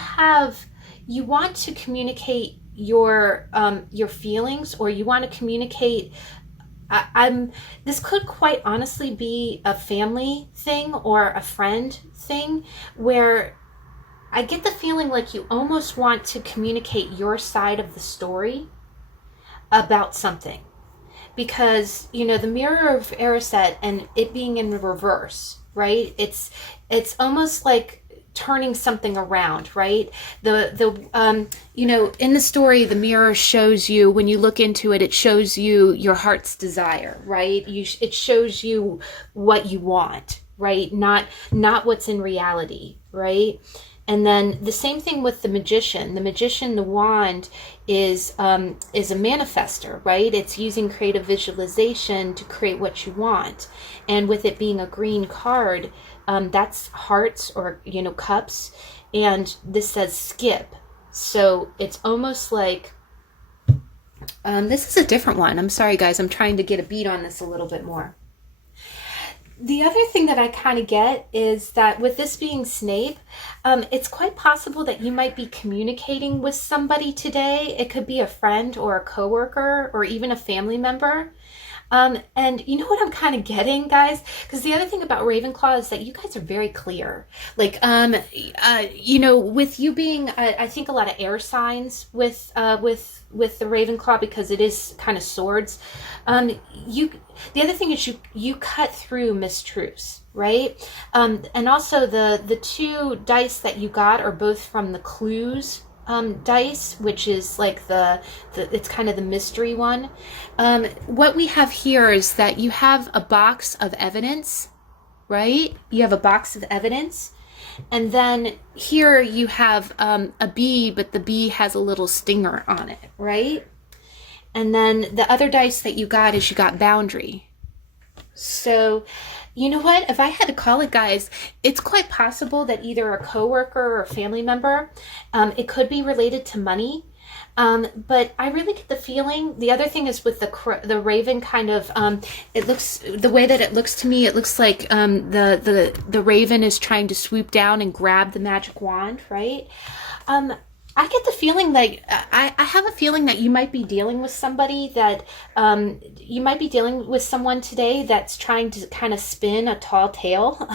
want to communicate your feelings, or you want to communicate. This could quite honestly be a family thing or a friend thing, where I get the feeling like you almost want to communicate your side of the story about something. Because, you know, the Mirror of Erised and it being in the reverse, right? It's almost like turning something around, right? You know, in the story, the mirror shows you, when you look into it, it shows you your heart's desire, right? It shows you what you want, right? Not what's in reality, right? And then the same thing with the Magician. The Magician, the wand, is a manifester, right? It's using creative visualization to create what you want. And with it being a green card, that's hearts, or, you know, cups. And this says skip. So it's almost like This is a different one. I'm sorry, guys. I'm trying to get a beat on this a little bit more. The other thing that I kind of get is that with this being Snape, it's quite possible that you might be communicating with somebody today. It could be a friend or a coworker or even a family member. And you know what I'm kind of getting, guys? Because the other thing about Ravenclaw is that you guys are very clear. Like, with you being, I think a lot of air signs with the Ravenclaw, because it is kind of swords. The other thing is you cut through mistruths, right? And also the two dice that you got are both from the clues dice, which is like it's kind of the mystery one. What we have here is that you have a box of evidence, right? You have a box of evidence. And then here you have a bee, but the bee has a little stinger on it, right? And then the other dice that you got is you got boundary. So, you know what? If I had to call it, guys, it's quite possible that either a coworker or a family member, it could be related to money. But I really get the feeling. The other thing is with the raven kind of, it looks, the way that it looks to me, it looks like the raven is trying to swoop down and grab the magic wand, right? I get the feeling like I have a feeling that you might be dealing with somebody that you might be dealing with someone today that's trying to kind of spin a tall tale.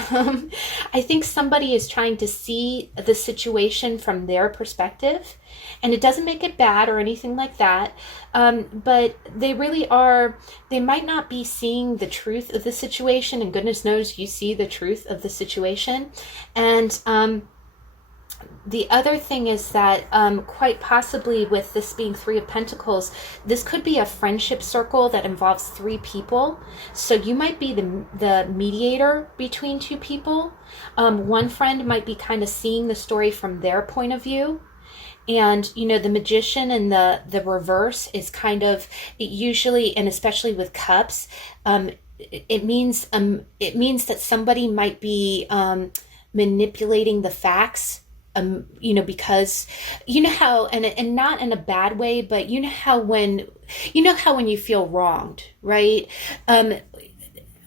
I think somebody is trying to see the situation from their perspective, and it doesn't make it bad or anything like that. But they really are, they might not be seeing the truth of the situation, and goodness knows you see the truth of the situation. And the other thing is that quite possibly with this being Three of Pentacles, this could be a friendship circle that involves three people. So you might be the mediator between two people. One friend might be kind of seeing the story from their point of view. And, you know, the Magician and the reverse is kind of, it usually, and especially with cups, it means that somebody might be manipulating the facts. Because you know how, and not in a bad way, but you know how when you feel wronged, right?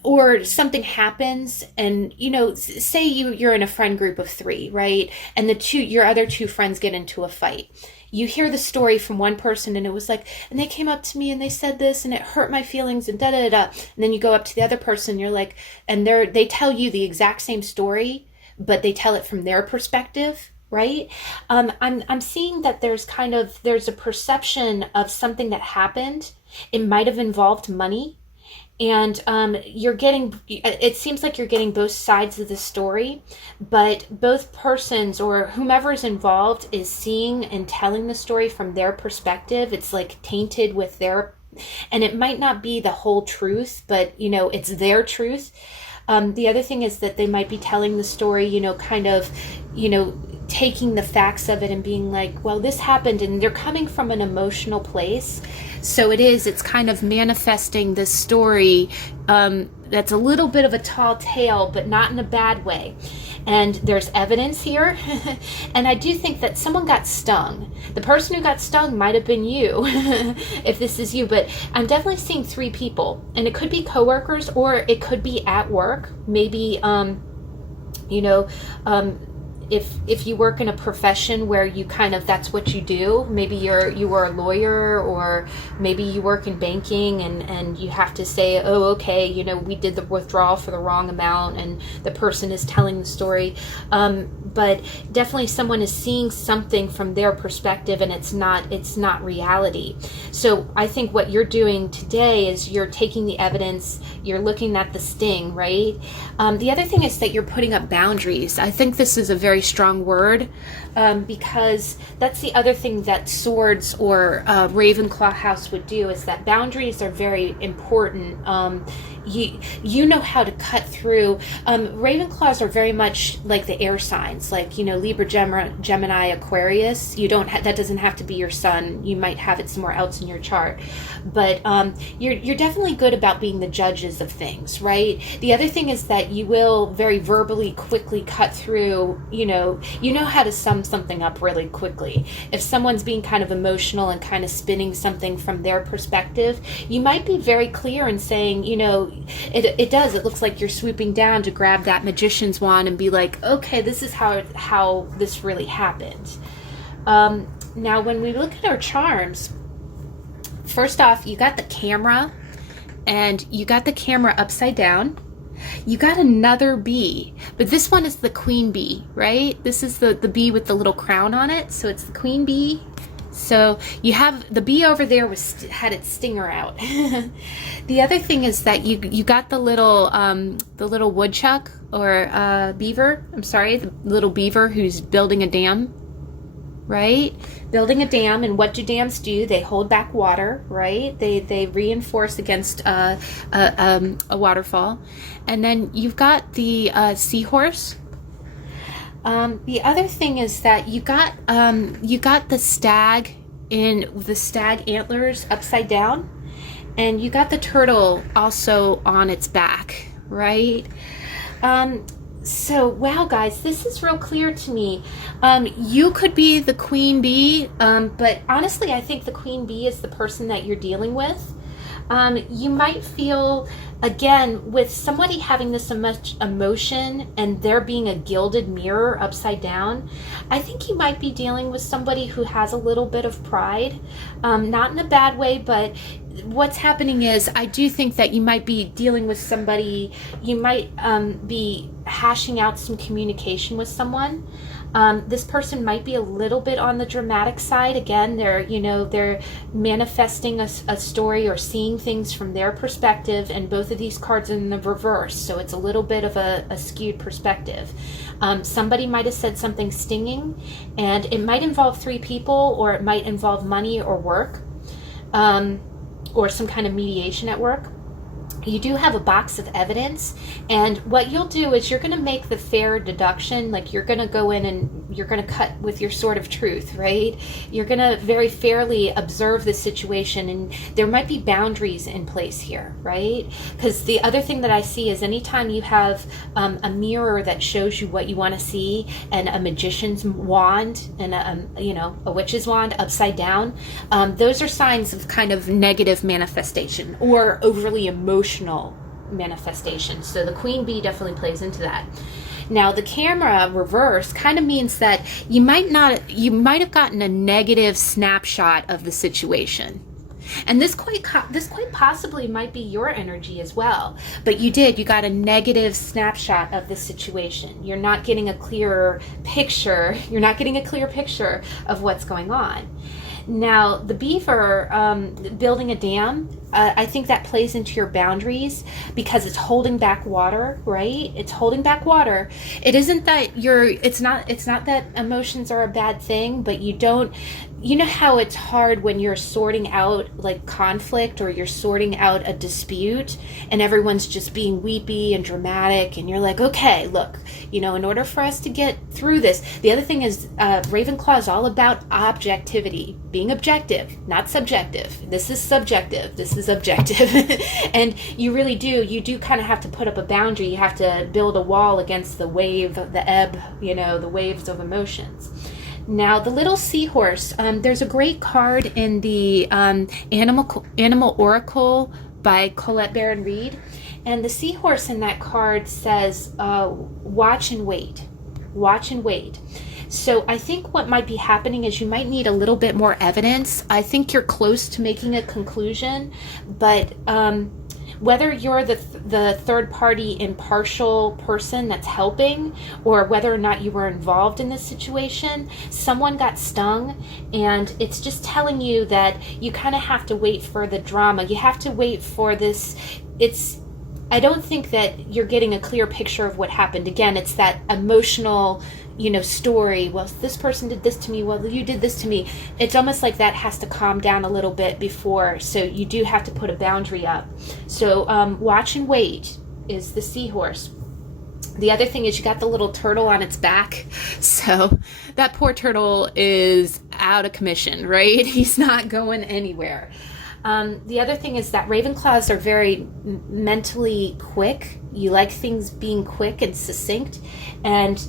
Or something happens, and say you're in a friend group of three, right? And your other two friends get into a fight. You hear the story from one person, and it was like, and they came up to me and they said this, and it hurt my feelings, and da da da. And then you go up to the other person, and you're like, and they tell you the exact same story, but they tell it from their perspective. Right? I'm seeing that there's a perception of something that happened. It might have involved money, and it seems like you're getting both sides of the story, but both persons or whomever's involved is seeing and telling the story from their perspective. It's like tainted with and it might not be the whole truth, but it's their truth. The other thing is that they might be telling the story, taking the facts of it and being like, well, this happened, and they're coming from an emotional place. So it's kind of manifesting this story that's a little bit of a tall tale, but not in a bad way. And there's evidence here. And I do think that someone got stung. The person who got stung might have been you, if this is you. But I'm definitely seeing three people. And it could be coworkers, or it could be at work. Maybe, if you work in a profession where you that's what you do, maybe you were a lawyer, or maybe you work in banking and you have to say, oh, okay, we did the withdrawal for the wrong amount, and the person is telling the story. But definitely someone is seeing something from their perspective, and it's not reality. So I think what you're doing today is you're taking the evidence, you're looking at the sting, right? The other thing is that you're putting up boundaries. I think this is a very strong word, because that's the other thing that swords or Ravenclaw house would do, is that boundaries are very important. You know how to cut through. Ravenclaws are very much like the air signs. signs, like, Libra, Gemini, Aquarius. That doesn't have to be your sun. You might have it somewhere else in your chart. But you're definitely good about being the judges of things, right? The other thing is that you will very verbally quickly cut through, you know how to sum something up really quickly. If someone's being kind of emotional and kind of spinning something from their perspective, you might be very clear in saying, it looks like you're swooping down to grab that magician's wand and be like, okay, this is how this really happened. Now, when we look at our charms, first off, you got the camera, and you got the camera upside down. You got another bee, but this one is the queen bee, right? This is the bee with the little crown on it, so it's the queen bee. So you have the bee over there had its stinger out. The other thing is that you got the little woodchuck or beaver. I'm sorry, the little beaver who's building a dam, right? Building a dam, and what do dams do? They hold back water, right? They reinforce against a waterfall. And then you've got the seahorse. The other thing is that you got the stag in the stag antlers upside down, and you got the turtle also on its back, right? So, wow, guys, this is real clear to me. You could be the queen bee, but honestly, I think the queen bee is the person that you're dealing with. You might feel, again, with somebody having this much emotion and there being a gilded mirror upside down, I think you might be dealing with somebody who has a little bit of pride, not in a bad way, but what's happening is I do think that you might be dealing with somebody, you might be hashing out some communication with someone. This person might be a little bit on the dramatic side. Again, they're manifesting a story or seeing things from their perspective, and both of these cards are in the reverse, so it's a little bit of a skewed perspective. Somebody might have said something stinging, and it might involve three people, or it might involve money or work, or some kind of mediation at work. You do have a box of evidence, and what you'll do is you're going to make the fair deduction, like you're going to go in and you're going to cut with your sword of truth, right? You're going to very fairly observe the situation, and there might be boundaries in place here, right? Because the other thing that I see is anytime you have a mirror that shows you what you want to see, and a magician's wand and a witch's wand upside down, those are signs of kind of negative manifestation or overly emotional manifestation. So the queen bee definitely plays into that. Now, the camera reverse kind of means that you might have gotten a negative snapshot of the situation. And this quite possibly might be your energy as well. But you got a negative snapshot of the situation. You're not getting a clear picture. You're not getting a clear picture of what's going on. Now, the beaver building a dam, I think that plays into your boundaries because it's holding back water, right? It's holding back water. It isn't that it's not that emotions are a bad thing, but you know how it's hard when you're sorting out like conflict, or you're sorting out a dispute and everyone's just being weepy and dramatic, and you're like, okay, look, in order for us to get through this. The other thing is Ravenclaw is all about objectivity, being objective, not subjective. This is subjective, this is objective. And you do kind of have to put up a boundary. You have to build a wall against the wave, the ebb, the waves of emotions. Now, the little seahorse, there's a great card in the Animal Oracle by Colette Baron Reed. And the seahorse in that card says, watch and wait. Watch and wait. So I think what might be happening is you might need a little bit more evidence. I think you're close to making a conclusion, but whether you're the third party impartial person that's helping, or whether or not you were involved in this situation, someone got stung, and it's just telling you that you kind of have to wait for the drama. You have to wait for this. I don't think that you're getting a clear picture of what happened. Again, it's that emotional, story. Well, this person did this to me. Well, you did this to me. It's almost like that has to calm down a little bit before. So you do have to put a boundary up. So watch and wait is the seahorse. The other thing is you got the little turtle on its back. So that poor turtle is out of commission, right? He's not going anywhere. The other thing is that Ravenclaws are very mentally quick. You like things being quick and succinct. And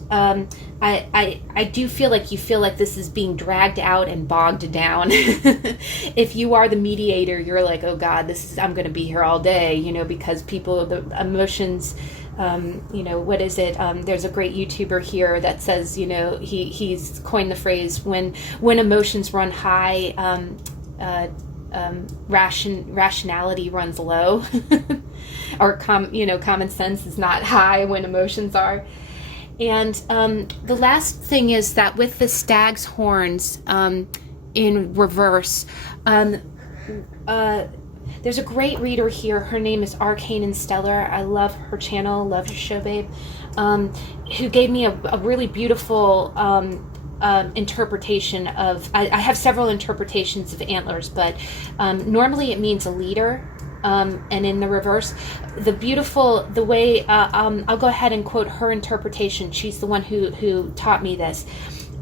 I do feel like you feel like this is being dragged out and bogged down. If you are the mediator, you're like, oh God, I'm going to be here all day, you know, because the emotions, you know, what is it? There's a great YouTuber here that says, you know, he's coined the phrase when emotions run high, rationality runs low, or common sense is not high when emotions are. And the last thing is that with the stag's horns in reverse, there's a great reader here. Her name is Arcane and Stellar. I love her channel, love your show, babe, who gave me a really beautiful interpretation of, I have several interpretations of antlers, but normally it means a leader, and in the reverse, the way, I'll go ahead and quote her interpretation. She's the one who taught me this.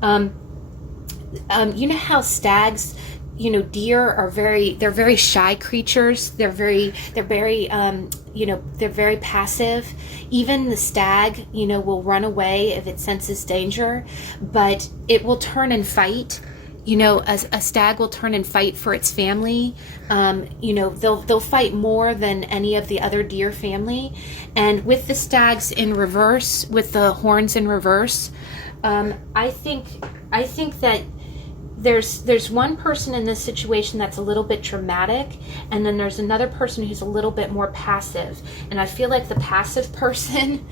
You know how stags, you know, deer are they're very shy creatures. They're very passive. Even the stag, you know, will run away if it senses danger, but it will turn and fight. You know, a stag will turn and fight for its family. You know, they'll fight more than any of the other deer family. And with the stags in reverse, with the horns in reverse, I think that there's one person in this situation that's a little bit dramatic, and then there's another person who's a little bit more passive. And I feel like the passive person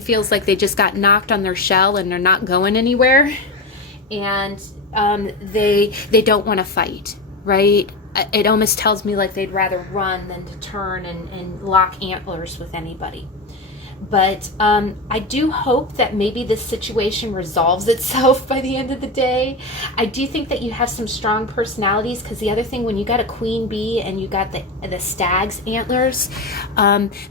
feels like they just got knocked on their shell and they're not going anywhere, and they don't want to fight, right? It almost tells me like they'd rather run than to turn and lock antlers with anybody. But I do hope that maybe this situation resolves itself by the end of the day. I do think that you have some strong personalities, because the other thing, when you got a queen bee and you got the stag's antlers,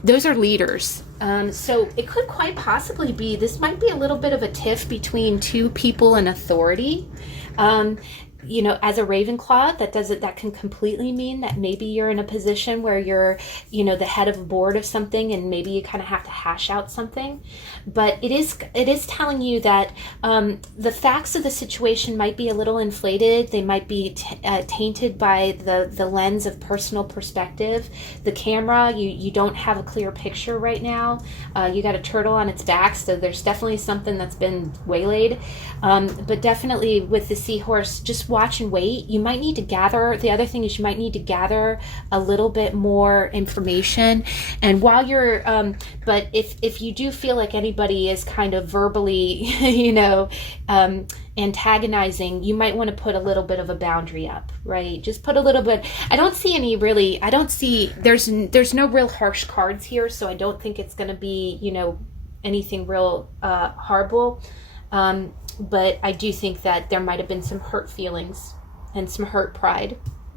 those are leaders. So it could quite possibly be, this might be a little bit of a tiff between two people in authority. You know, as a Ravenclaw, that can completely mean that maybe you're in a position where you're, you know, the head of a board of something, and maybe you kind of have to hash out something. But it is telling you that the facts of the situation might be a little inflated. They might be tainted by the lens of personal perspective. The camera, you don't have a clear picture right now. You got a turtle on its back, so there's definitely something that's been waylaid. But definitely with the seahorse, just watch and wait. You might need to gather. The other thing is you might need to gather a little bit more information. And while you're, but if you do feel like anybody is kind of verbally, you know, antagonizing, you might want to put a little bit of a boundary up, right? Just put a little bit. There's no real harsh cards here, so I don't think it's going to be, you know, anything real horrible. But I do think that there might have been some hurt feelings and some hurt pride.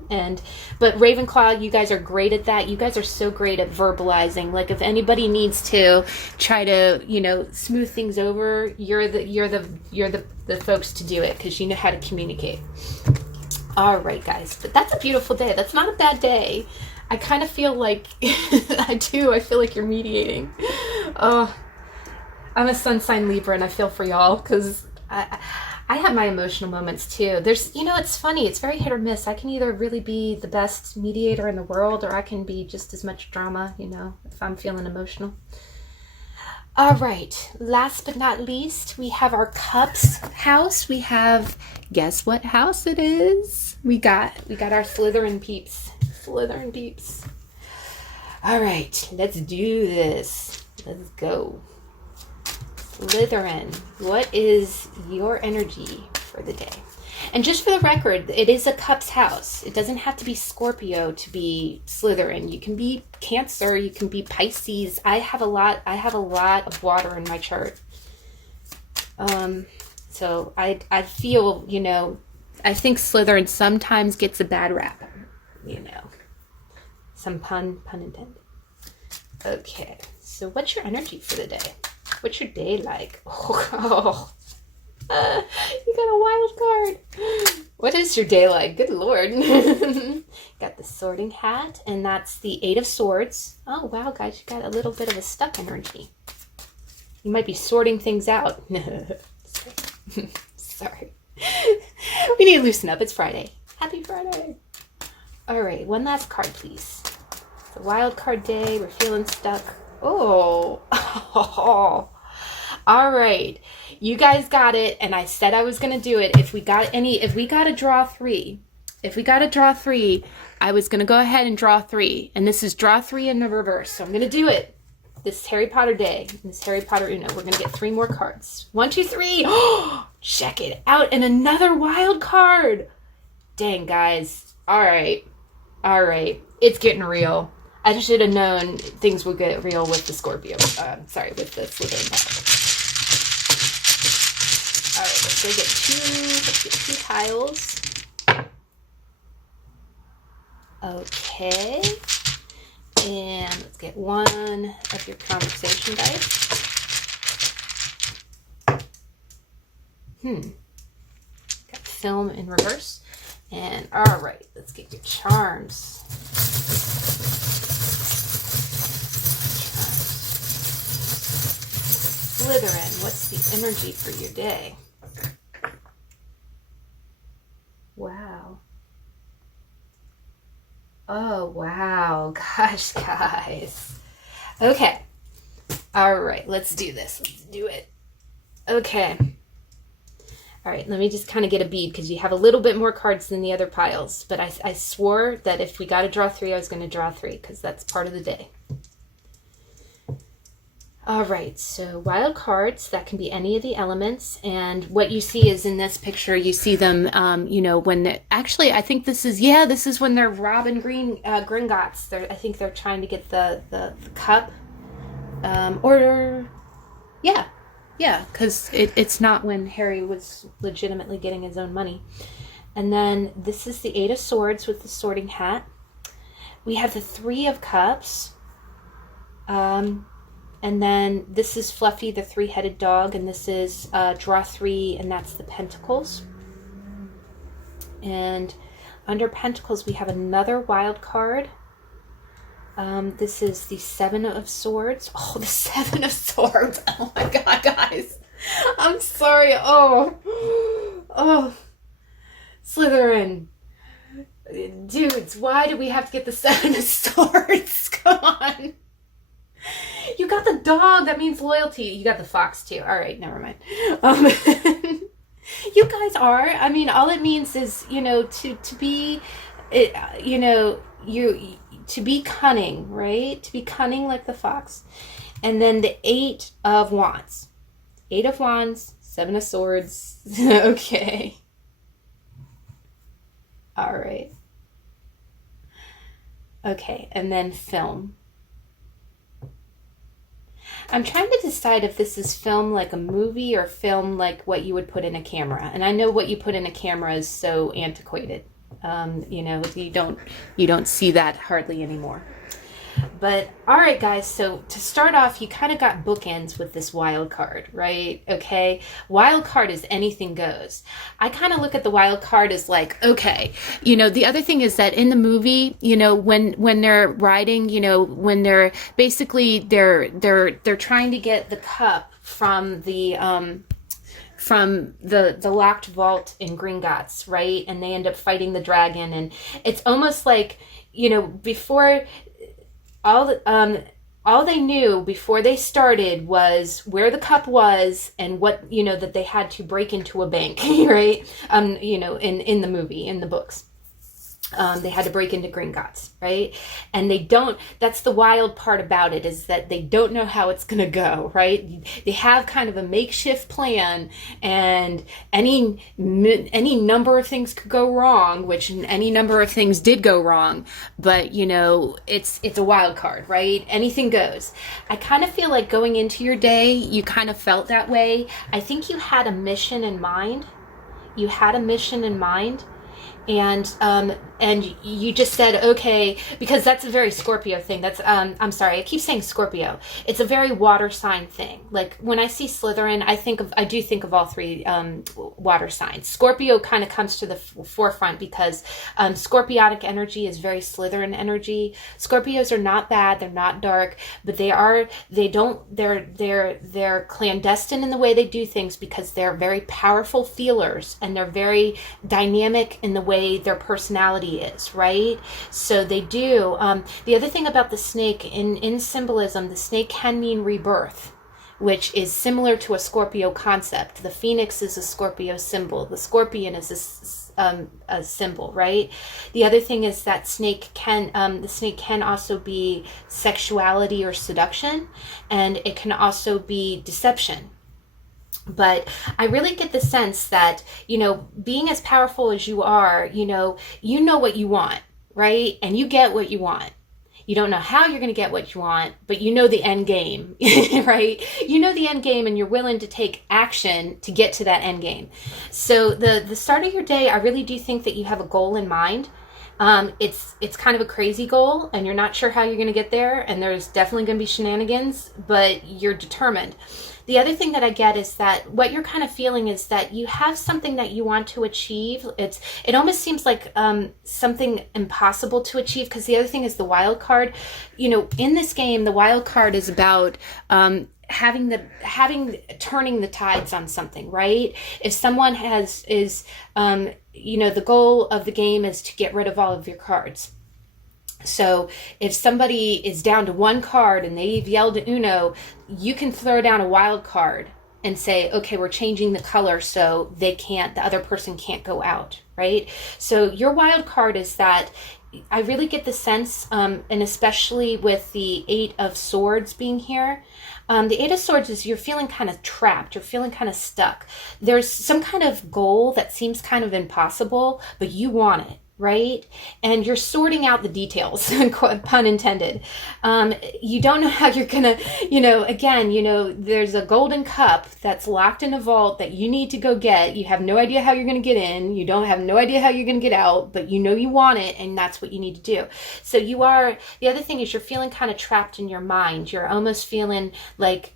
But Ravenclaw, you guys are great at that. You guys are so great at verbalizing. Like, if anybody needs to try to, you know, smooth things over, you're the folks to do it, because you know how to communicate. All right, guys. But that's a beautiful day. That's not a bad day. I kind of feel like I feel like you're mediating. Oh, I'm a sun sign Libra, and I feel for y'all, because I have my emotional moments too. There's, you know, it's funny. It's very hit or miss. I can either really be the best mediator in the world, or I can be just as much drama, you know, if I'm feeling emotional. All right. Last but not least, we have our Cups house. We have, guess what house it is? We got our Slytherin peeps. Slytherin peeps. All right. Let's do this. Let's go. Slytherin, what is your energy for the day? And just for the record, it is a Cups house. It doesn't have to be Scorpio to be Slytherin. You can be Cancer, you can be Pisces. I have a lot of water in my chart. So I feel, you know, I think Slytherin sometimes gets a bad rap, you know. Some pun intended. Okay. so what's your energy for the day? What's your day like? Oh, you got a wild card. What is your day like? Good Lord. Got the sorting hat, and that's the 8 of Swords. Oh, wow, guys, you got a little bit of a stuck energy. You might be sorting things out. Sorry. We need to loosen up. It's Friday. Happy Friday. All right, one last card, please. It's a wild card day. We're feeling stuck. Oh. All right. You guys got it, and I said I was going to do it. If we got to draw three, I was going to go ahead and draw 3. And this is draw 3 in the reverse. So I'm going to do it. This Harry Potter day, this Harry Potter Uno. We're going to get 3 more cards. 1, 2, 3. Oh, check it out. And another wild card. Dang, guys. All right. It's getting real. I should have known things would get real with the Scorpio. With the Slytherin pack. All right, let's get 2 tiles. Okay. And let's get 1 of your conversation dice. Got film in reverse. And all right, let's get your charms. Slytherin, what's the energy for your day? Wow. Oh, wow. Gosh, guys. Okay. All right, let's do this. Let's do it. Okay. All right, let me just kind of get a bead because you have a little bit more cards than the other piles. But I swore that if we got to draw 3, I was going to draw 3 because that's part of the day. All right, so wild cards, that can be any of the elements. And what you see is in this picture, you see them, when actually, I think this is when they're robbing Gringotts. I think they're trying to get the cup. Because it's not when Harry was legitimately getting his own money. And then this is the 8 of Swords with the sorting hat. We have the 3 of Cups. And then this is Fluffy, the 3-headed dog, and this is draw 3, and that's the Pentacles. And under Pentacles, we have another wild card. This is the 7 of Swords. Oh, the 7 of Swords. Oh my God, guys. I'm sorry. Oh, Slytherin. Dudes, why do we have to get the 7 of Swords? Come on. You got the dog. That means loyalty. You got the fox too. All right, never mind. You guys are. I mean, all it means is, to be, to be cunning, right? To be cunning like the fox. And then the 8 of Wands. 8 of Wands, 7 of Swords. Okay. All right. Okay, and then film. I'm trying to decide if this is film like a movie or film like what you would put in a camera. And I know what you put in a camera is so antiquated. You don't see that hardly anymore. But all right, guys, so to start off, you kind of got bookends with this wild card, right? Okay, wild card is anything goes. I kind of look at the wild card as like, okay, the other thing is that in the movie, when they're riding, when they're basically they're trying to get the cup from the locked vault in Gringotts, right? And they end up fighting the dragon, and it's almost like, before all they knew before they started was where the cup was and what, that they had to break into a bank, right? In the movie, in the books. They had to break into Gringotts, right? And that's the wild part about it, is that they don't know how it's going to go, right? They have kind of a makeshift plan, and any number of things could go wrong, which any number of things did go wrong, but it's a wild card, right? Anything goes. I kind of feel like going into your day, you kind of felt that way. I think you had a mission in mind. And and you just said, okay, because that's a very Scorpio thing. That's, I'm sorry, I keep saying Scorpio. It's a very water sign thing. Like when I see Slytherin, I do think of all three water signs. Scorpio kind of comes to the forefront because scorpionic energy is very Slytherin energy. Scorpios are not bad. They're not dark, but they're clandestine in the way they do things because they're very powerful feelers, and they're very dynamic in the way their personality is, right? So they do. The other thing about the snake, in symbolism, the snake can mean rebirth, which is similar to a Scorpio concept. The phoenix is a Scorpio symbol. The scorpion is a symbol, right? The other thing is that the snake can also be sexuality or seduction, and it can also be deception. But I really get the sense that, being as powerful as you are, you know what you want, right? And you get what you want. You don't know how you're going to get what you want, but you know the end game, right? You know the end game, and you're willing to take action to get to that end game. So the start of your day, I really do think that you have a goal in mind. It's kind of a crazy goal, and you're not sure how you're going to get there, and there's definitely going to be shenanigans, but you're determined. The other thing that I get is that what you're kind of feeling is that you have something that you want to achieve. It almost seems like something impossible to achieve, because the other thing is the wild card. In this game, the wild card is about turning the tides on something, right? If someone the goal of the game is to get rid of all of your cards. So if somebody is down to one card and they've yelled at Uno, you can throw down a wild card and say, okay, we're changing the color so the other person can't go out, right? So your wild card is that I really get the sense, and especially with the Eight of Swords being here, the Eight of Swords is you're feeling kind of trapped. You're feeling kind of stuck. There's some kind of goal that seems kind of impossible, but you want it, right? And you're sorting out the details, pun intended. You don't know how you're gonna, there's a golden cup that's locked in a vault that you need to go get. You have no idea how you're gonna get in. You don't have no idea how you're gonna get out, but you know you want it, and that's what you need to do. So the other thing is you're feeling kind of trapped in your mind. You're almost feeling like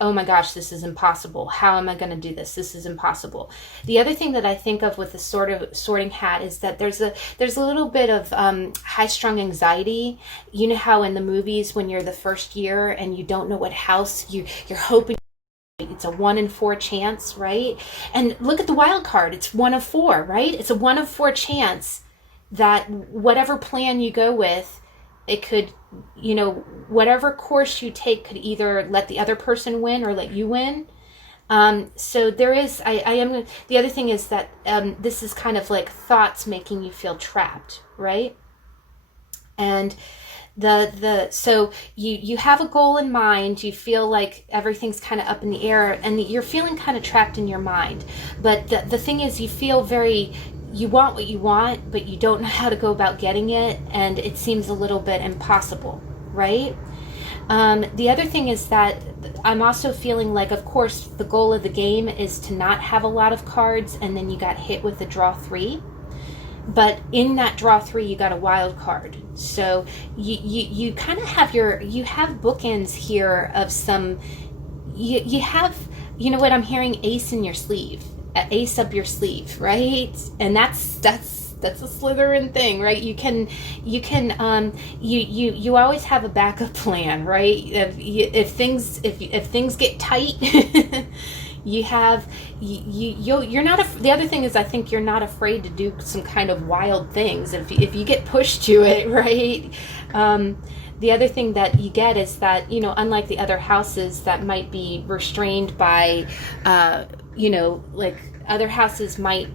oh my gosh, this is impossible. How am I gonna do this? This is impossible. The other thing that I think of with the sorting hat is that there's a little bit of high-strung anxiety. You know how in the movies when you're the first year and you don't know what house you're hoping, it's a 1 in 4 chance, right? And look at the wild card. It's 1 of 4, right? It's a 1 of 4 chance that whatever plan you go with, it could, whatever course you take could either let the other person win or let you win. So there is, the other thing is that this is kind of like thoughts making you feel trapped, right? And so you have a goal in mind, you feel like everything's kind of up in the air, and you're feeling kind of trapped in your mind. But the thing is, you feel you want what you want, but you don't know how to go about getting it, and it seems a little bit impossible, right? The other thing is that I'm also feeling like, of course, the goal of the game is to not have a lot of cards, and then you got hit with the draw 3. But in that draw 3, you got a wild card. So you kind of have bookends here of some, you have, what I'm hearing, ace in your sleeve, ace up your sleeve, right? And that's a Slytherin thing, right? You always have a backup plan, right? If things get tight, you're not. The other thing is, I think you're not afraid to do some kind of wild things if you get pushed to it, right? The other thing that you get is that, unlike the other houses that might be restrained by, like other houses might,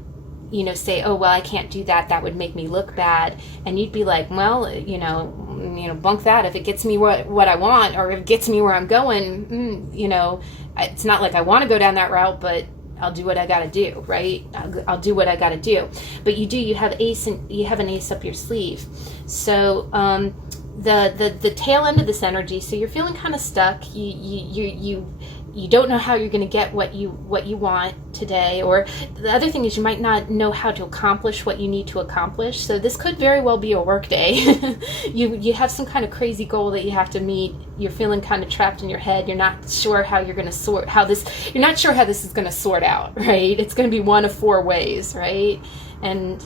say, oh, well, I can't do that. That would make me look bad. And you'd be like, well, bunk that. If it gets me what I want, or if it gets me where I'm going, it's not like I want to go down that route, but I'll do what I got to do, right? I'll do what I got to do. But you have an ace up your sleeve. So, the tail end of this energy, so you're feeling kind of stuck. You don't know how you're going to get what you want today. Or the other thing is you might not know how to accomplish what you need to accomplish. So this could very well be a work day. You have some kind of crazy goal that you have to meet. You're feeling kind of trapped in your head. You're not sure how you're going to you're not sure how this is going to sort out, right? It's going to be one of 4 ways, right? And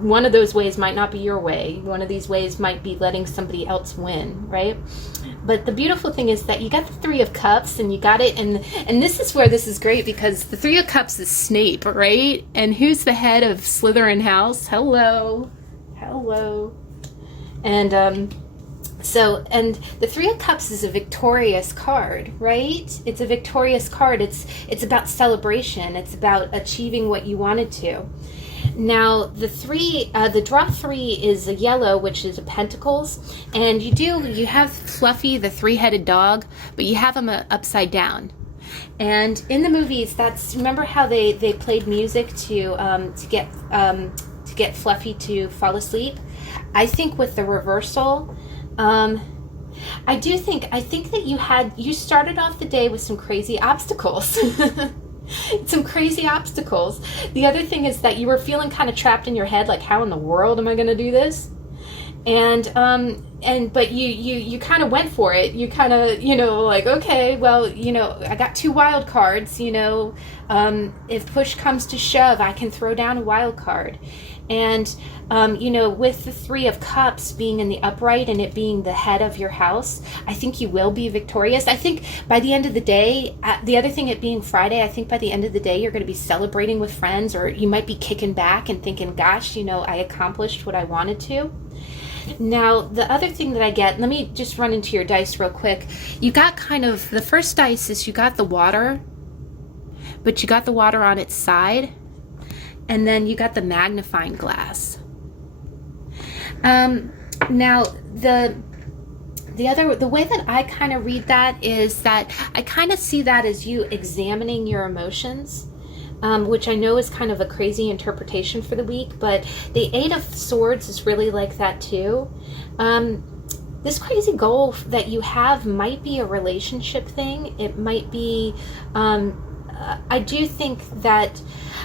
one of those ways might not be your way. One of these ways might be letting somebody else win, right? But the beautiful thing is that you got the 3 of Cups, and you got it, and this is where this is great, because the 3 of Cups is Snape, right? And who's the head of Slytherin house? Hello. And and the 3 of Cups is a victorious card, right? It's a victorious card. It's about celebration. It's about achieving what you wanted to. Now, the draw 3 is a yellow, which is a Pentacles, and you have Fluffy, the 3-headed dog, but you have him upside down. And in the movies, remember how they played music to get Fluffy to fall asleep? I think with the reversal, I think that you started off the day with some crazy obstacles. Some crazy obstacles. The other thing is that you were feeling kind of trapped in your head, like, how in the world am I going to do this? But you kind of went for it. You kind of, like, okay, well, I got 2 wild cards, if push comes to shove, I can throw down a wild card. And, with the 3 of Cups being in the upright and it being the head of your house, I think you will be victorious. I think by the end of the day, the other thing, it being Friday, I think by the end of the day, you're going to be celebrating with friends, or you might be kicking back and thinking, gosh, I accomplished what I wanted to. Now, the other thing that I get, let me just run into your dice real quick. You got the first dice is you got the water, but you got the water on its side. And then you got the magnifying glass. Now, the way that I kind of read that is that I kind of see that as you examining your emotions, which I know is kind of a crazy interpretation for the week, but the 8 of Swords is really like that too. This crazy goal that you have might be a relationship thing. It might be,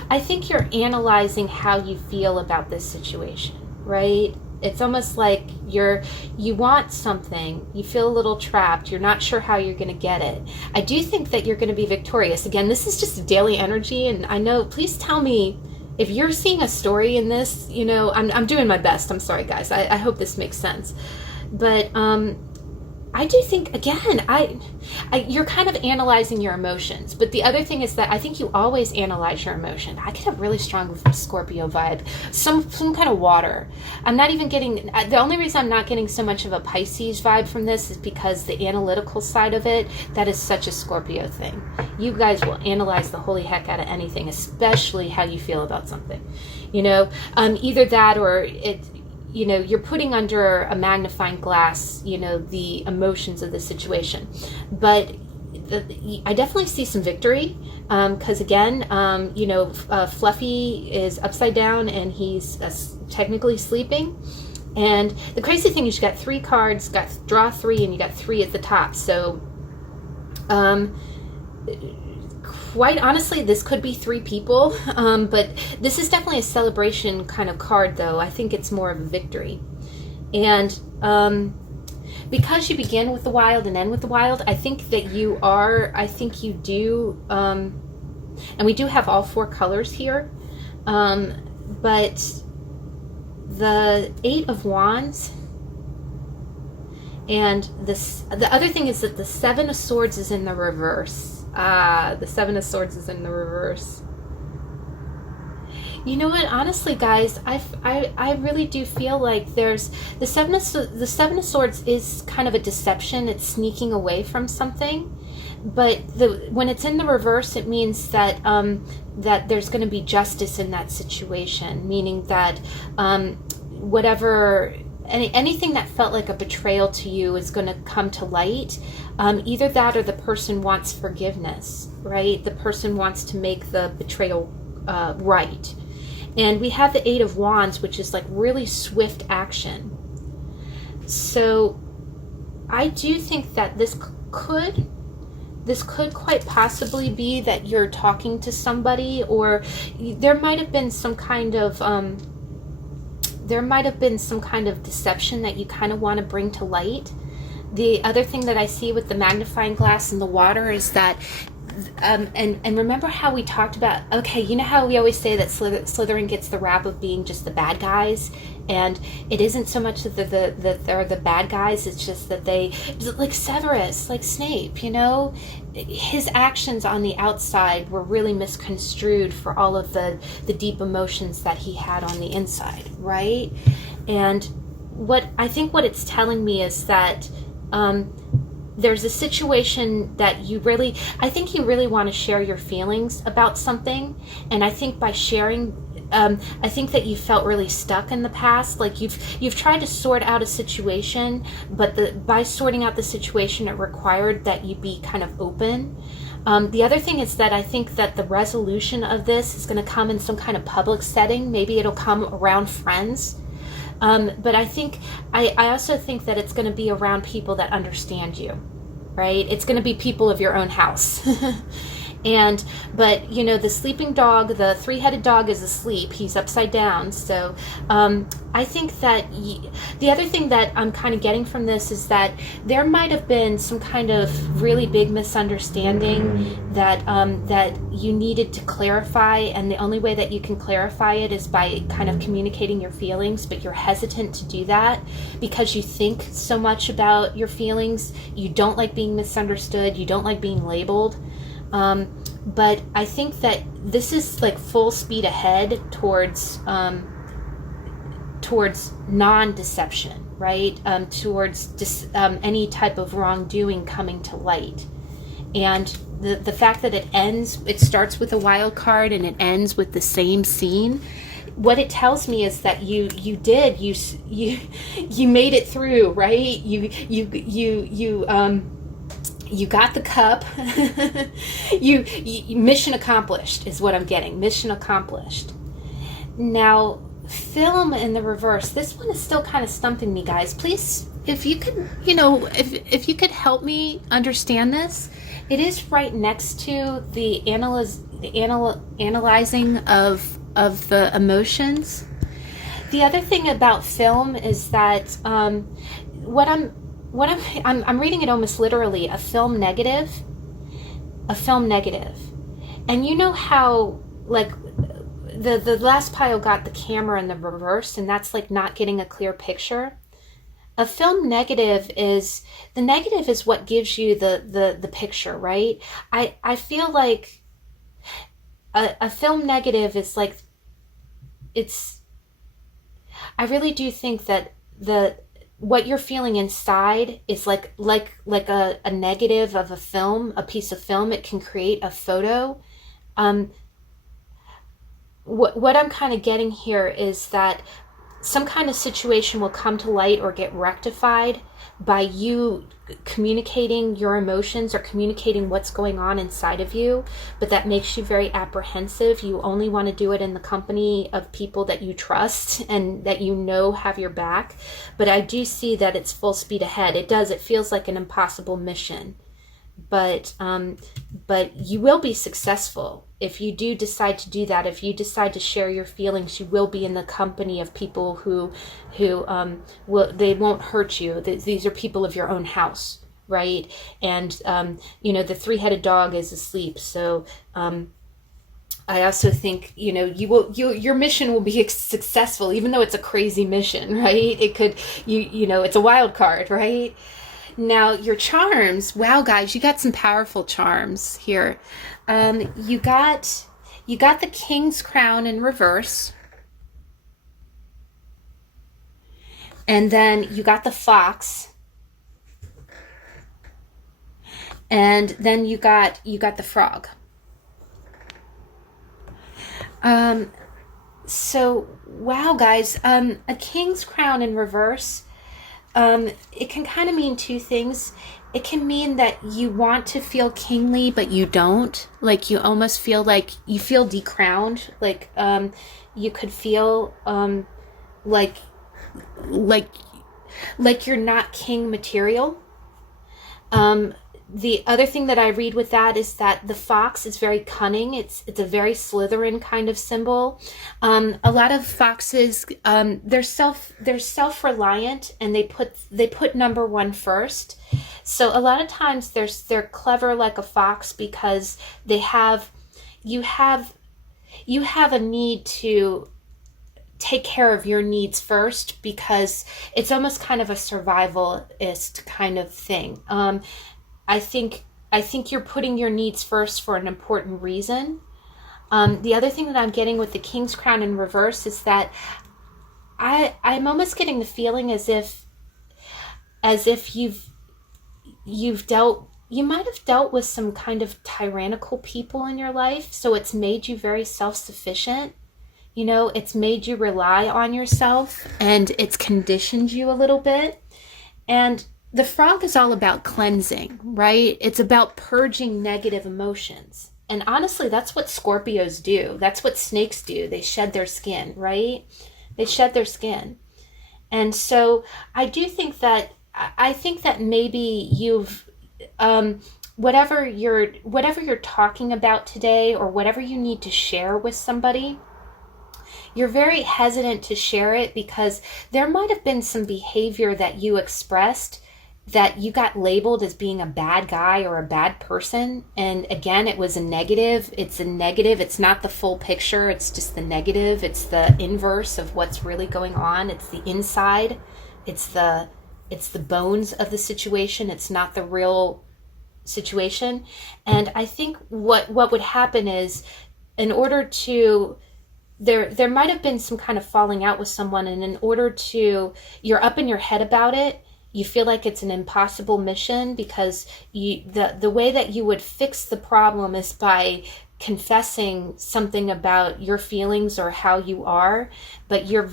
I think you're analyzing how you feel about this situation, right? It's almost like you want something, you feel a little trapped, you're not sure how you're going to get it. I do think that you're going to be victorious. Again, this is just daily energy, and I know, please tell me if you're seeing a story in this. I'm doing my best. I'm sorry, guys. I hope this makes sense. But I do think, again, you're kind of analyzing your emotions. But the other thing is that I think you always analyze your emotion. I get a really strong Scorpio vibe. Some kind of water. I'm not even getting, the only reason I'm not getting so much of a Pisces vibe from this is because the analytical side of it, that is such a Scorpio thing. You guys will analyze the holy heck out of anything, especially how you feel about something. Either that or you're putting under a magnifying glass, the emotions of the situation. But I definitely see some victory, because again, Fluffy is upside down and he's technically sleeping. And the crazy thing is you got 3 cards, got draw 3, and you got 3 at the top. So, quite honestly, this could be 3 people, but this is definitely a celebration kind of card, though. I think it's more of a victory. And because you begin with the wild and end with the wild, I think you do, and we do have all 4 colors here, but the 8 of Wands, and the other thing is that the 7 of Swords is in the reverse. The 7 of Swords is in the reverse. You know what? Honestly, guys, I really do feel like there's the 7 of Swords is kind of a deception. It's sneaking away from something. But when it's in the reverse, it means that that there's going to be justice in that situation, meaning that anything that felt like a betrayal to you is going to come to light. Either that or the person wants forgiveness, right? The person wants to make the betrayal right. And we have the 8 of Wands, which is like really swift action. So I do think that this could this could quite possibly be that you're talking to somebody, or there might have been some kind of deception that you kind of want to bring to light. The other thing that I see with the magnifying glass and the water is that, and remember how we talked about, okay, you know how we always say that Slytherin gets the rap of being just the bad guys, and it isn't so much that they're the bad guys, it's just that they, like Severus, like Snape, you know, his actions on the outside were really misconstrued for all of the deep emotions that he had on the inside, right? And what it's telling me is that there's a situation that I think you really want to share your feelings about something. And I think by sharing, I think that you felt really stuck in the past. Like you've tried to sort out a situation, but by sorting out the situation, it required that you be kind of open. The other thing is that I think that the resolution of this is going to come in some kind of public setting. Maybe it'll come around friends. But I also think that it's going to be around people that understand you, right? It's going to be people of your own house. But you know, the sleeping dog, the three-headed dog is asleep. He's upside down. So I think that the other thing that I'm kind of getting from this is that there might have been some kind of really big misunderstanding that you needed to clarify, and the only way that you can clarify it is by kind of communicating your feelings, but you're hesitant to do that because you think so much about your feelings. You don't like being misunderstood. You don't like being labeled. But I think that this is like full speed ahead towards non-deception, right? Towards any type of wrongdoing coming to light. And the fact that it starts with a wild card and it ends with the same scene, what it tells me is that you made it through, right? You got the cup. you mission accomplished is what I'm getting. Mission accomplished. Now, film in the reverse. This one is still kind of stumping me, guys. Please, if you could, if you could help me understand this. It is right next to the analyzing of the emotions. The other thing about film is that I'm reading it almost literally, a film negative. And you know how, like, the last pile got the camera in the reverse, and that's like not getting a clear picture. A film negative is what gives you the picture, right? I feel like a film negative is like, I really do think that what you're feeling inside is like a negative of a film, a piece of film. It can create a photo. What I'm kind of getting here is that some kind of situation will come to light or get rectified by you communicating your emotions or communicating what's going on inside of you, but that makes you very apprehensive. You only want to do it in the company of people that you trust and that you know have your back. But I do see that it's full speed ahead. It feels like an impossible mission, but you will be successful. If you do decide to do that, if you decide to share your feelings, you will be in the company of people who they won't hurt you. These are people of your own house, right? And the three-headed dog is asleep. So I also think your mission will be successful, even though it's a crazy mission, right? It could it's a wild card, right? Now, your charms, wow, guys, you got some powerful charms here. You got the King's Crown in reverse. And then you got the fox. And then you got the frog. So, wow, guys, a King's Crown in reverse. It can kind of mean two things. It can mean that you want to feel kingly, but you don't. Like, you almost feel like you feel decrowned. Like, you could feel like you're not king material. The other thing that I read with that is that the fox is very cunning. It's a very Slytherin kind of symbol. A lot of foxes, they're self-reliant, and they put number one first. So a lot of times they're clever like a fox because they have you have you have a need to take care of your needs first, because it's almost kind of a survivalist kind of thing. I think you're putting your needs first for an important reason. The other thing that I'm getting with the King's Crown in reverse is that I'm almost getting the feeling as if you might have dealt with some kind of tyrannical people in your life, so it's made you very self-sufficient. It's made you rely on yourself, and it's conditioned you a little bit. And the frog is all about cleansing, right? It's about purging negative emotions. And honestly, that's what Scorpios do. That's what snakes do. They shed their skin, right? They shed their skin. And so I think that maybe you've whatever you're talking about today, or whatever you need to share with somebody, you're very hesitant to share it because there might have been some behavior that you expressed that you got labeled as being a bad guy or a bad person. And again, it was a negative. It's a negative. It's not the full picture. It's just the negative. It's the inverse of what's really going on. It's the inside. It's the bones of the situation. It's not the real situation. And I think what would happen is, in order to there might have been some kind of falling out with someone, and in order to, you're up in your head about it, you feel like it's an impossible mission, because the way that you would fix the problem is by confessing something about your feelings or how you are, but you're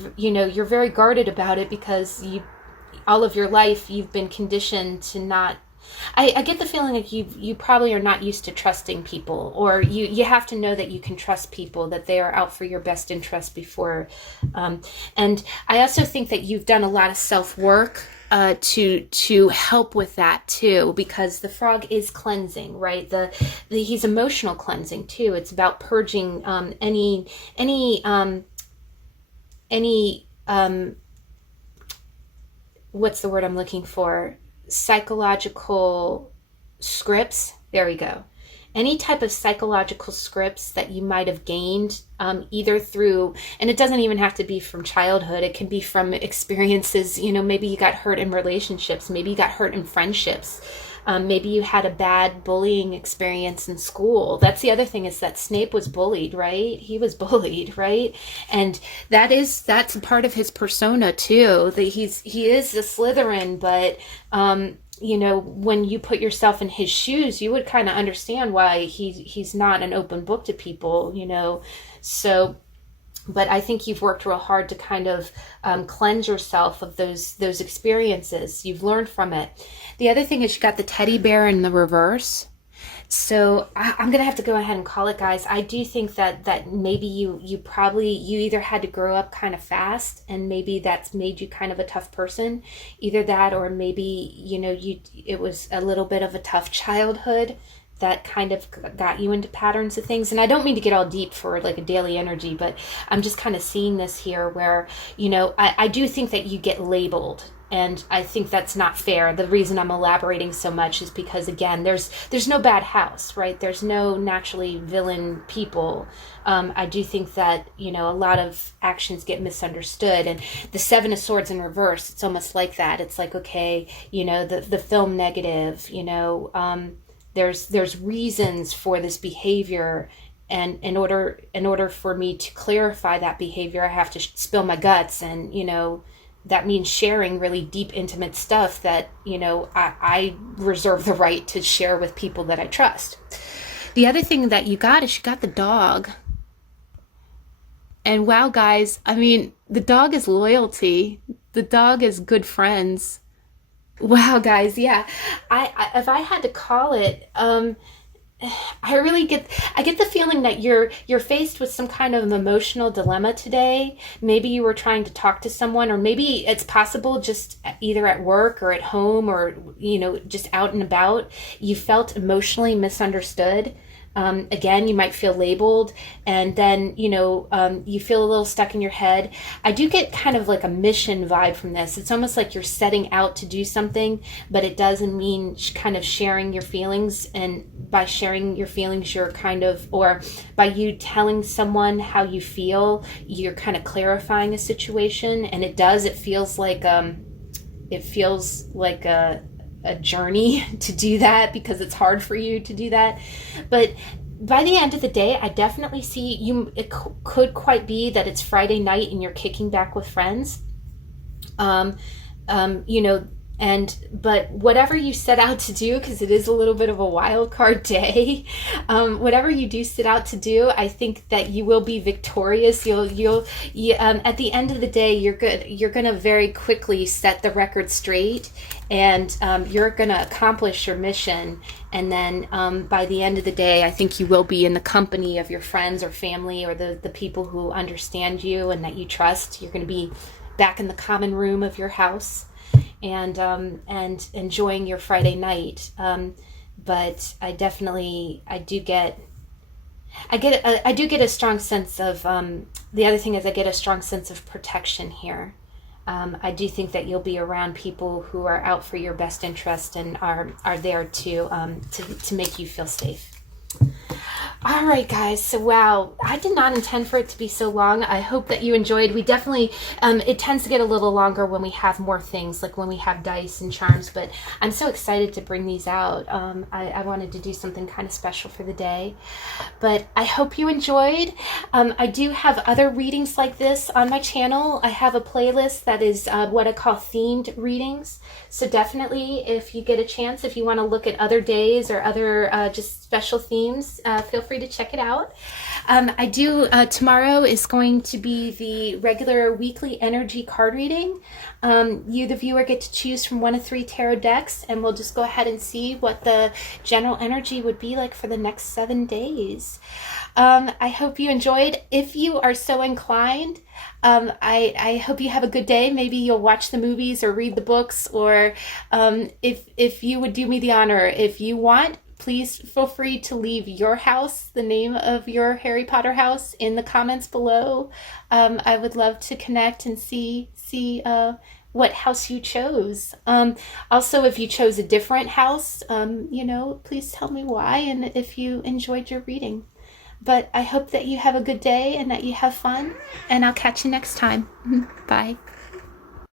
very guarded about it because all of your life you've been conditioned to not. I get the feeling like you probably are not used to trusting people, or you have to know that you can trust people, that they are out for your best interest before. And I also think that you've done a lot of self-work to help with that too, because the frog is cleansing, right? He's emotional cleansing too. It's about purging any what's the word I'm looking for? Psychological scripts. There we go. Any type of psychological scripts that you might have gained, either through, and it doesn't even have to be from childhood. It can be from experiences. Maybe you got hurt in relationships. Maybe you got hurt in friendships. Maybe you had a bad bullying experience in school. That's the other thing, is that Snape was bullied, right? He was bullied, right? And that's a part of his persona too. That he is a Slytherin, but when you put yourself in his shoes, you would kind of understand why he's not an open book to people, So, but I think you've worked real hard to kind of cleanse yourself of those experiences. You've learned from it. The other thing is you got the teddy bear in the reverse. So I'm going to have to go ahead and call it, guys. I do think that maybe you either had to grow up kind of fast, and maybe that's made you kind of a tough person. Either that, or maybe, it was a little bit of a tough childhood that kind of got you into patterns of things. And I don't mean to get all deep for like a daily energy, but I'm just kind of seeing this here where, I do think that you get labeled. And I think that's not fair. The reason I'm elaborating so much is because, again, there's no bad house, right? There's no naturally villain people. I do think that, a lot of actions get misunderstood. And the Seven of Swords in reverse, it's almost like that. It's like, okay, the film negative, there's reasons for this behavior. And in order for me to clarify that behavior, I have to spill my guts, and, that means sharing really deep, intimate stuff that, I reserve the right to share with people that I trust. The other thing that you got is you got the dog. And wow, guys, I mean, the dog is loyalty. The dog is good friends. Wow, guys, yeah. If I had to call it, I get the feeling that you're faced with some kind of emotional dilemma today. Maybe you were trying to talk to someone, or maybe it's possible just either at work or at home, or just out and about, you felt emotionally misunderstood. Again, you might feel labeled, and then you feel a little stuck in your head. I do get kind of like a mission vibe from this. It's almost like you're setting out to do something, but it doesn't mean kind of sharing your feelings. And by sharing your feelings, you're kind of, or by you telling someone how you feel, you're kind of clarifying a situation. And it feels like a journey to do that, because it's hard for you to do that. But by the end of the day, I definitely see you. It could quite be that it's Friday night and you're kicking back with friends. But whatever you set out to do, because it is a little bit of a wild card day, whatever you do set out to do, I think that you will be victorious. You'll at the end of the day, you're gonna very quickly set the record straight, and you're gonna accomplish your mission. And then by the end of the day, I think you will be in the company of your friends or family, or the people who understand you and that you trust. You're gonna be back in the common room of your house, and enjoying your Friday night. But I do get a strong sense of, the other thing is I get a strong sense of protection here. I do think that you'll be around people who are out for your best interest and are there to make you feel safe. All right, guys. So, wow, I did not intend for it to be so long. I hope that you enjoyed. We definitely, it tends to get a little longer when we have more things, like when we have dice and charms, but I'm so excited to bring these out. I wanted to do something kind of special for the day, but I hope you enjoyed. I do have other readings like this on my channel. I have a playlist that is what I call themed readings. So definitely, if you get a chance, if you want to look at other days or other just special themes, feel free to check it out. I do, tomorrow is going to be the regular weekly energy card reading. You, the viewer, get to choose from 1 of 3 tarot decks, and we'll just go ahead and see what the general energy would be like for the next 7 days. I hope you enjoyed. If you are so inclined, I hope you have a good day. Maybe you'll watch the movies or read the books, or if you would do me the honor, if you want, please feel free to leave your house, the name of your Harry Potter house, in the comments below. I would love to connect and see what house you chose. Also, if you chose a different house, please tell me why, and if you enjoyed your reading. But I hope that you have a good day and that you have fun, and I'll catch you next time. Bye.